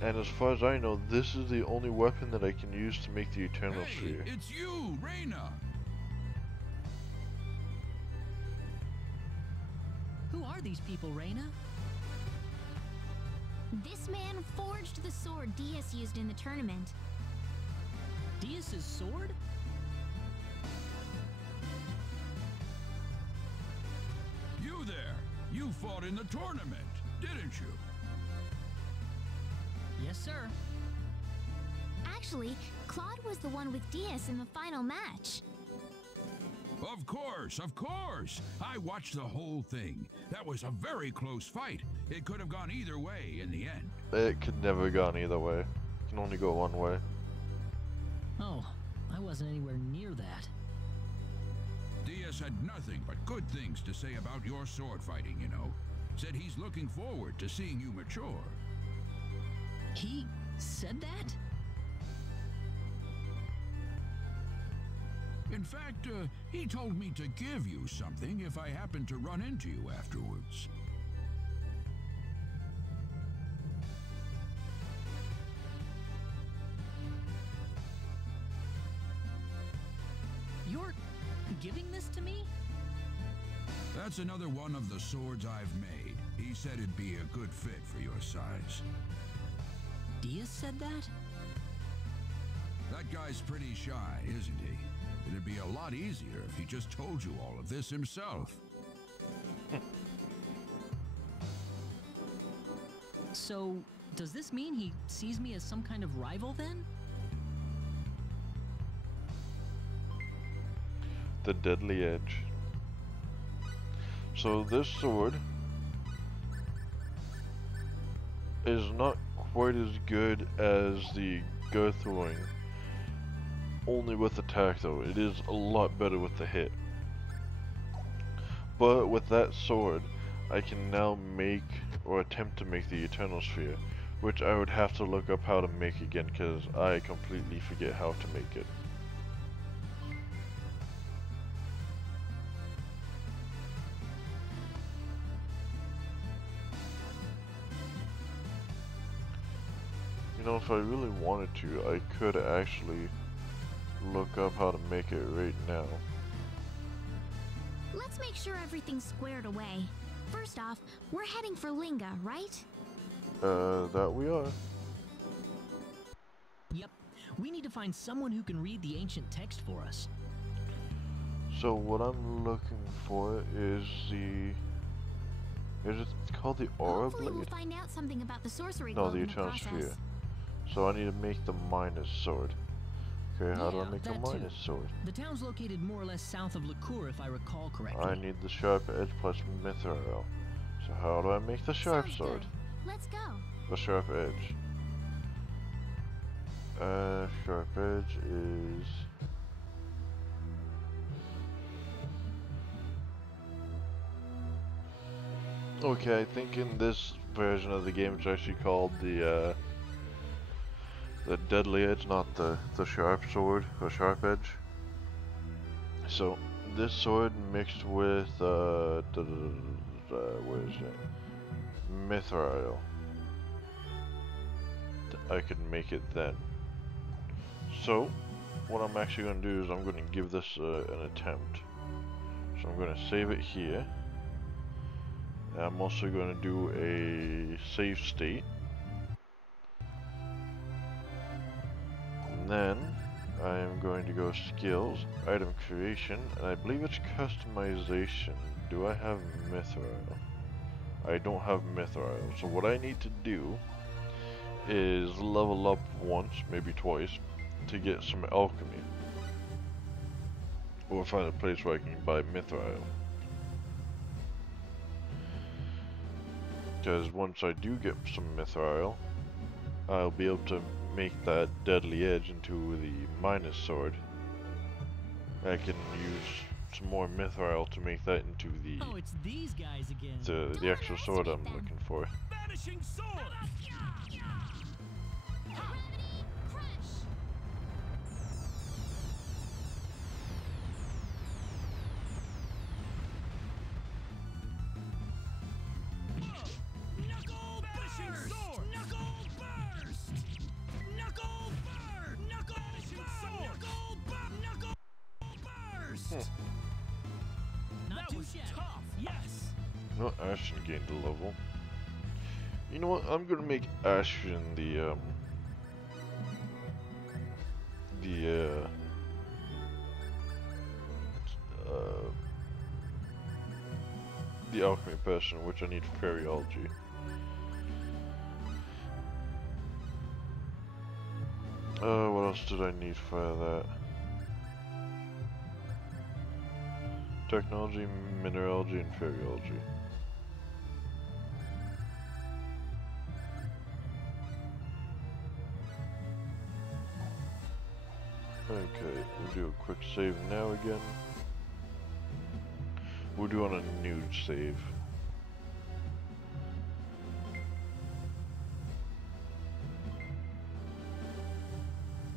And as far as I know, this is the only weapon that I can use to make the Eternal Sphere. It's you, Rena! Who are these people, Rena? This man forged the sword Diaz used in the tournament. Diaz's sword? You there! You fought in the tournament, didn't you? Yes, sir. Actually, Claude was the one with Diaz in the final match. Of course! I watched the whole thing. That was a very close fight. It could have gone either way in the end. It could never have gone either way. It can only go one way. Oh, I wasn't anywhere near that. Diaz had nothing but good things to say about your sword fighting, you know. Said he's looking forward to seeing you mature. He said that? In fact, he told me to give you something if I happen to run into you afterwards. You're giving this to me? That's another one of the swords I've made. He said it'd be a good fit for your size. Diaz said that? That guy's pretty shy, isn't he? It'd be a lot easier if he just told you all of this himself. So, does this mean he sees me as some kind of rival then? The Deadly Edge. So this sword is not quite as good as the Gothwing. Only with attack though. It is a lot better with the hit. But with that sword, I can now make or attempt to make the Eternal Sphere, which I would have to look up how to make again because I completely forget how to make it. You know, if I really wanted to, I could actually look up how to make it right now. Let's make sure everything's squared away. First off, we're heading for Linga, right? That we are. Yep. We need to find someone who can read the ancient text for us. So what I'm looking for is it called the Aura Hopefully Blade? we'll find out something about the sorcery No, globe the in the Eternal process. Sphere. So I need to make the Minus Sword. Okay, how do I Yeah, make the that too. Minus Sword? The town's located more or less south of Licour, if I recall correctly. I need the Sharp Edge plus Mithril. So how do I make the Sharp Sounds Sword? good. Let's go. The Sharp Edge. Sharp Edge is... Okay, I think in this version of the game it's actually called the Deadly Edge, not the Sharp Sword or Sharp Edge. So this sword mixed with what is it? Mithril. I could make it then. So, what I'm actually going to do is I'm going to give this an attempt. So I'm going to save it here. And I'm also going to do a save state. And then I am going to go skills, item creation, and I believe it's customization. Do I have mithril? I don't have mithril. So what I need to do is level up once, maybe twice, to get some alchemy. Or find a place where I can buy mithril. Because once I do get some mithril, I'll be able to make that deadly edge into the minus sword. I can use some more mithril to make that into the Oh, it's these guys again. the actual sword I'm looking for. Vanishing sword! Knuckle burst! Knuckle burst! Knuckle burst! Knuckle burst! Knuckle burst! Not That was tough, yes! No, Ashen gained a level. You know what? I'm gonna make Ashen the alchemy person, which I need Fairyology. What else did I need for that? Technology, Mineralogy, and Fairyology. Okay, we'll do a quick save now again. We'll do on a new save.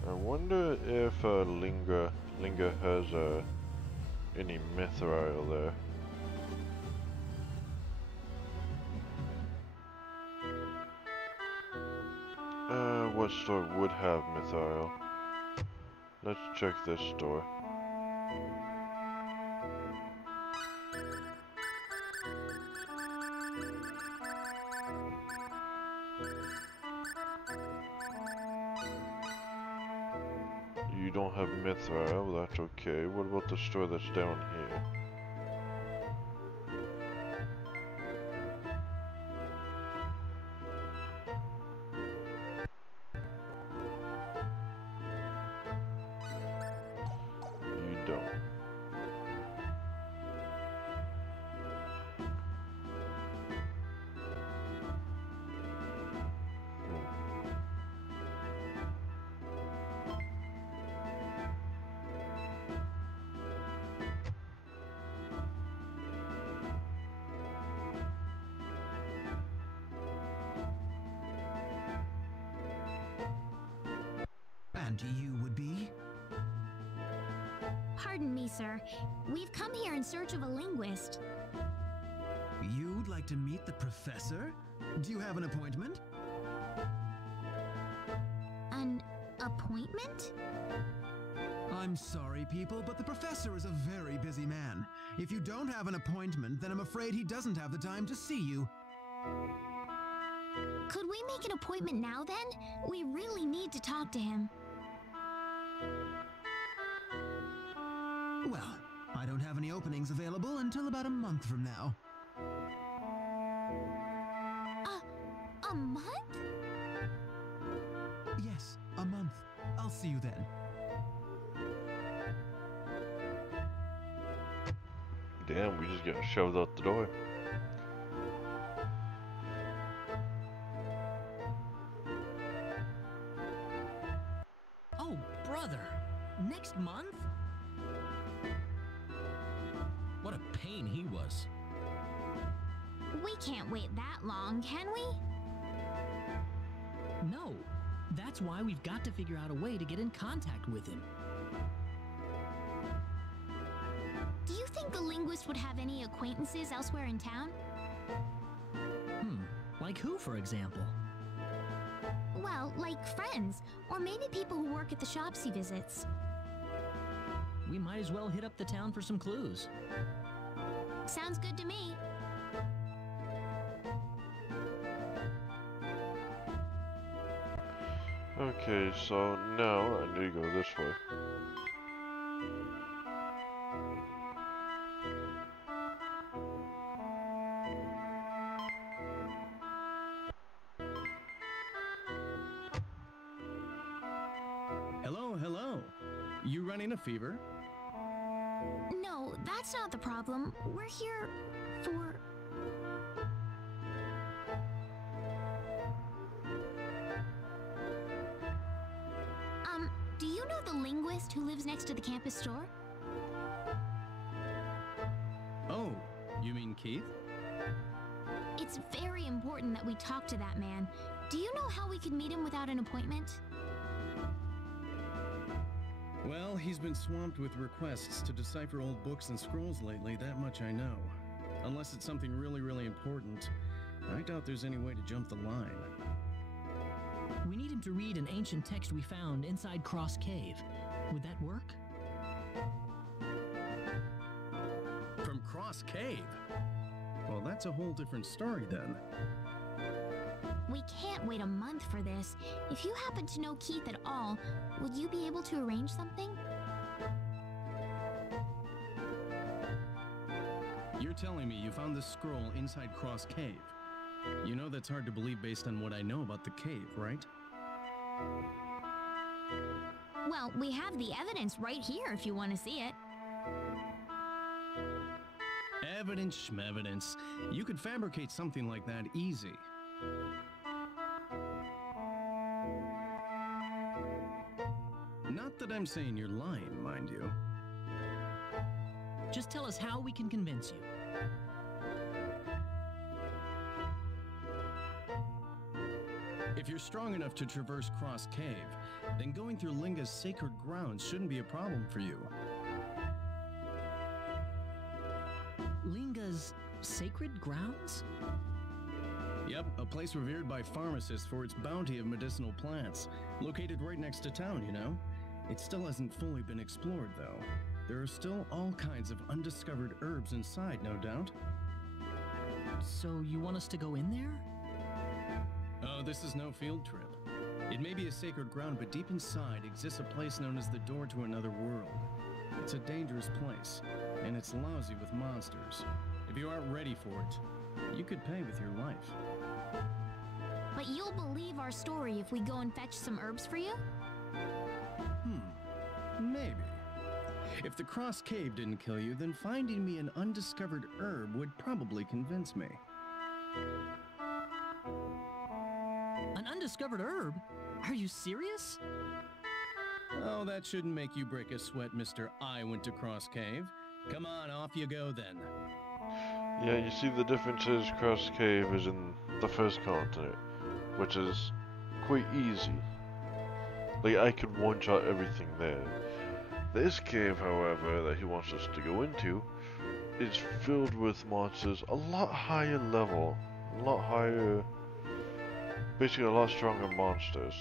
I wonder if Linga has any mithril there. What store would have mithril? Let's check this store. You don't have mithril, that's okay. What about the store that's down here? You don't. And you would be? Pardon me, sir. We've come here in search of a linguist. You'd like to meet the professor? Do you have an appointment? An appointment? I'm sorry, people, but the professor is a very busy man. If you don't have an appointment, then I'm afraid he doesn't have the time to see you. Could we make an appointment now, then? We really need to talk to him. Well, I don't have any openings available until about a month from now. A month? Yes, a month. I'll see you then. Damn, we just got shoved out the door. Oh, brother. Next month? What a pain he was. We can't wait that long, can we? No. That's why we've got to figure out a way to get in contact with him. Do you think the linguist would have any acquaintances elsewhere in town? Like who, for example? Well, like friends, or maybe people who work at the shops he visits. We might as well hit up the town for some clues. Sounds good to me. Okay, so now I need to go this way. Hello. You running a fever? No, that's not the problem. We're here for... do you know the linguist who lives next to the campus store? Oh, you mean Keith? It's very important that we talk to that man. Do you know how we could meet him without an appointment? Well, he's been swamped with requests to decipher old books and scrolls lately, that much I know. Unless it's something really important, I doubt there's any way to jump the line. We need him to read an ancient text we found inside Cross Cave. Would that work? From Cross Cave? Well, that's a whole different story then. We can't wait a month for this. If you happen to know Keith at all, would you be able to arrange something? You're telling me you found this scroll inside Cross Cave? You know that's hard to believe based on what I know about the cave, right? Well, we have the evidence right here if you want to see it. Evidence schmevidence. You could fabricate something like that easy. Not that I'm saying you're lying, mind you. Just tell us how we can convince you. If you're strong enough to traverse Cross Cave, then going through Linga's sacred grounds shouldn't be a problem for you. Linga's sacred grounds? Yep, a place revered by pharmacists for its bounty of medicinal plants. Located right next to town, you know? It still hasn't fully been explored, though. There are still all kinds of undiscovered herbs inside, no doubt. So you want us to go in there? Oh, this is no field trip. It may be a sacred ground, but deep inside exists a place known as the door to another world. It's a dangerous place, and it's lousy with monsters. If you aren't ready for it, you could pay with your life. But you'll believe our story if we go and fetch some herbs for you? Maybe. If the Cross Cave didn't kill you, then finding me an undiscovered herb would probably convince me. An undiscovered herb? Are you serious? Oh, that shouldn't make you break a sweat, Mr. I went to Cross Cave. Come on, off you go then. Yeah, you see the difference is Cross Cave is in the first continent, which is quite easy. Like, I could one-shot everything there. This cave, however, that he wants us to go into, is filled with monsters a lot higher level, a lot higher, basically a lot stronger monsters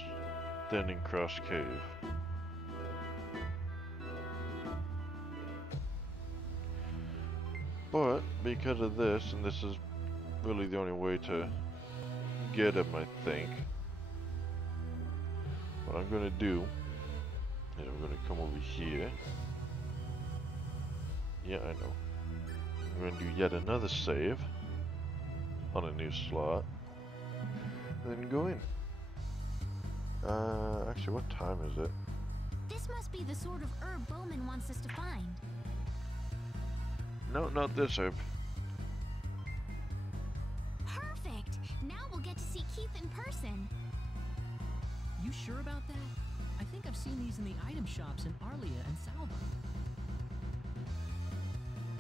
than in Cross Cave. But, because of this, and this is really the only way to get him, I think, what I'm gonna do is I'm gonna come over here. Yeah, I know. I'm gonna do yet another save on a new slot, and then go in. Actually, what time is it? This must be the sort of herb Bowman wants us to find. No, not this herb. Perfect! Now we'll get to see Keith in person. You sure about that? I think I've seen these in the item shops in Arlia and Salva.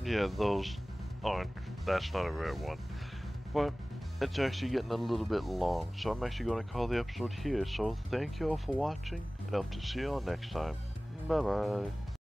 Yeah, those aren't, that's not a rare one. But it's actually getting a little bit long, so I'm actually going to call the episode here. So thank you all for watching, and I hope to see you all next time. Bye bye.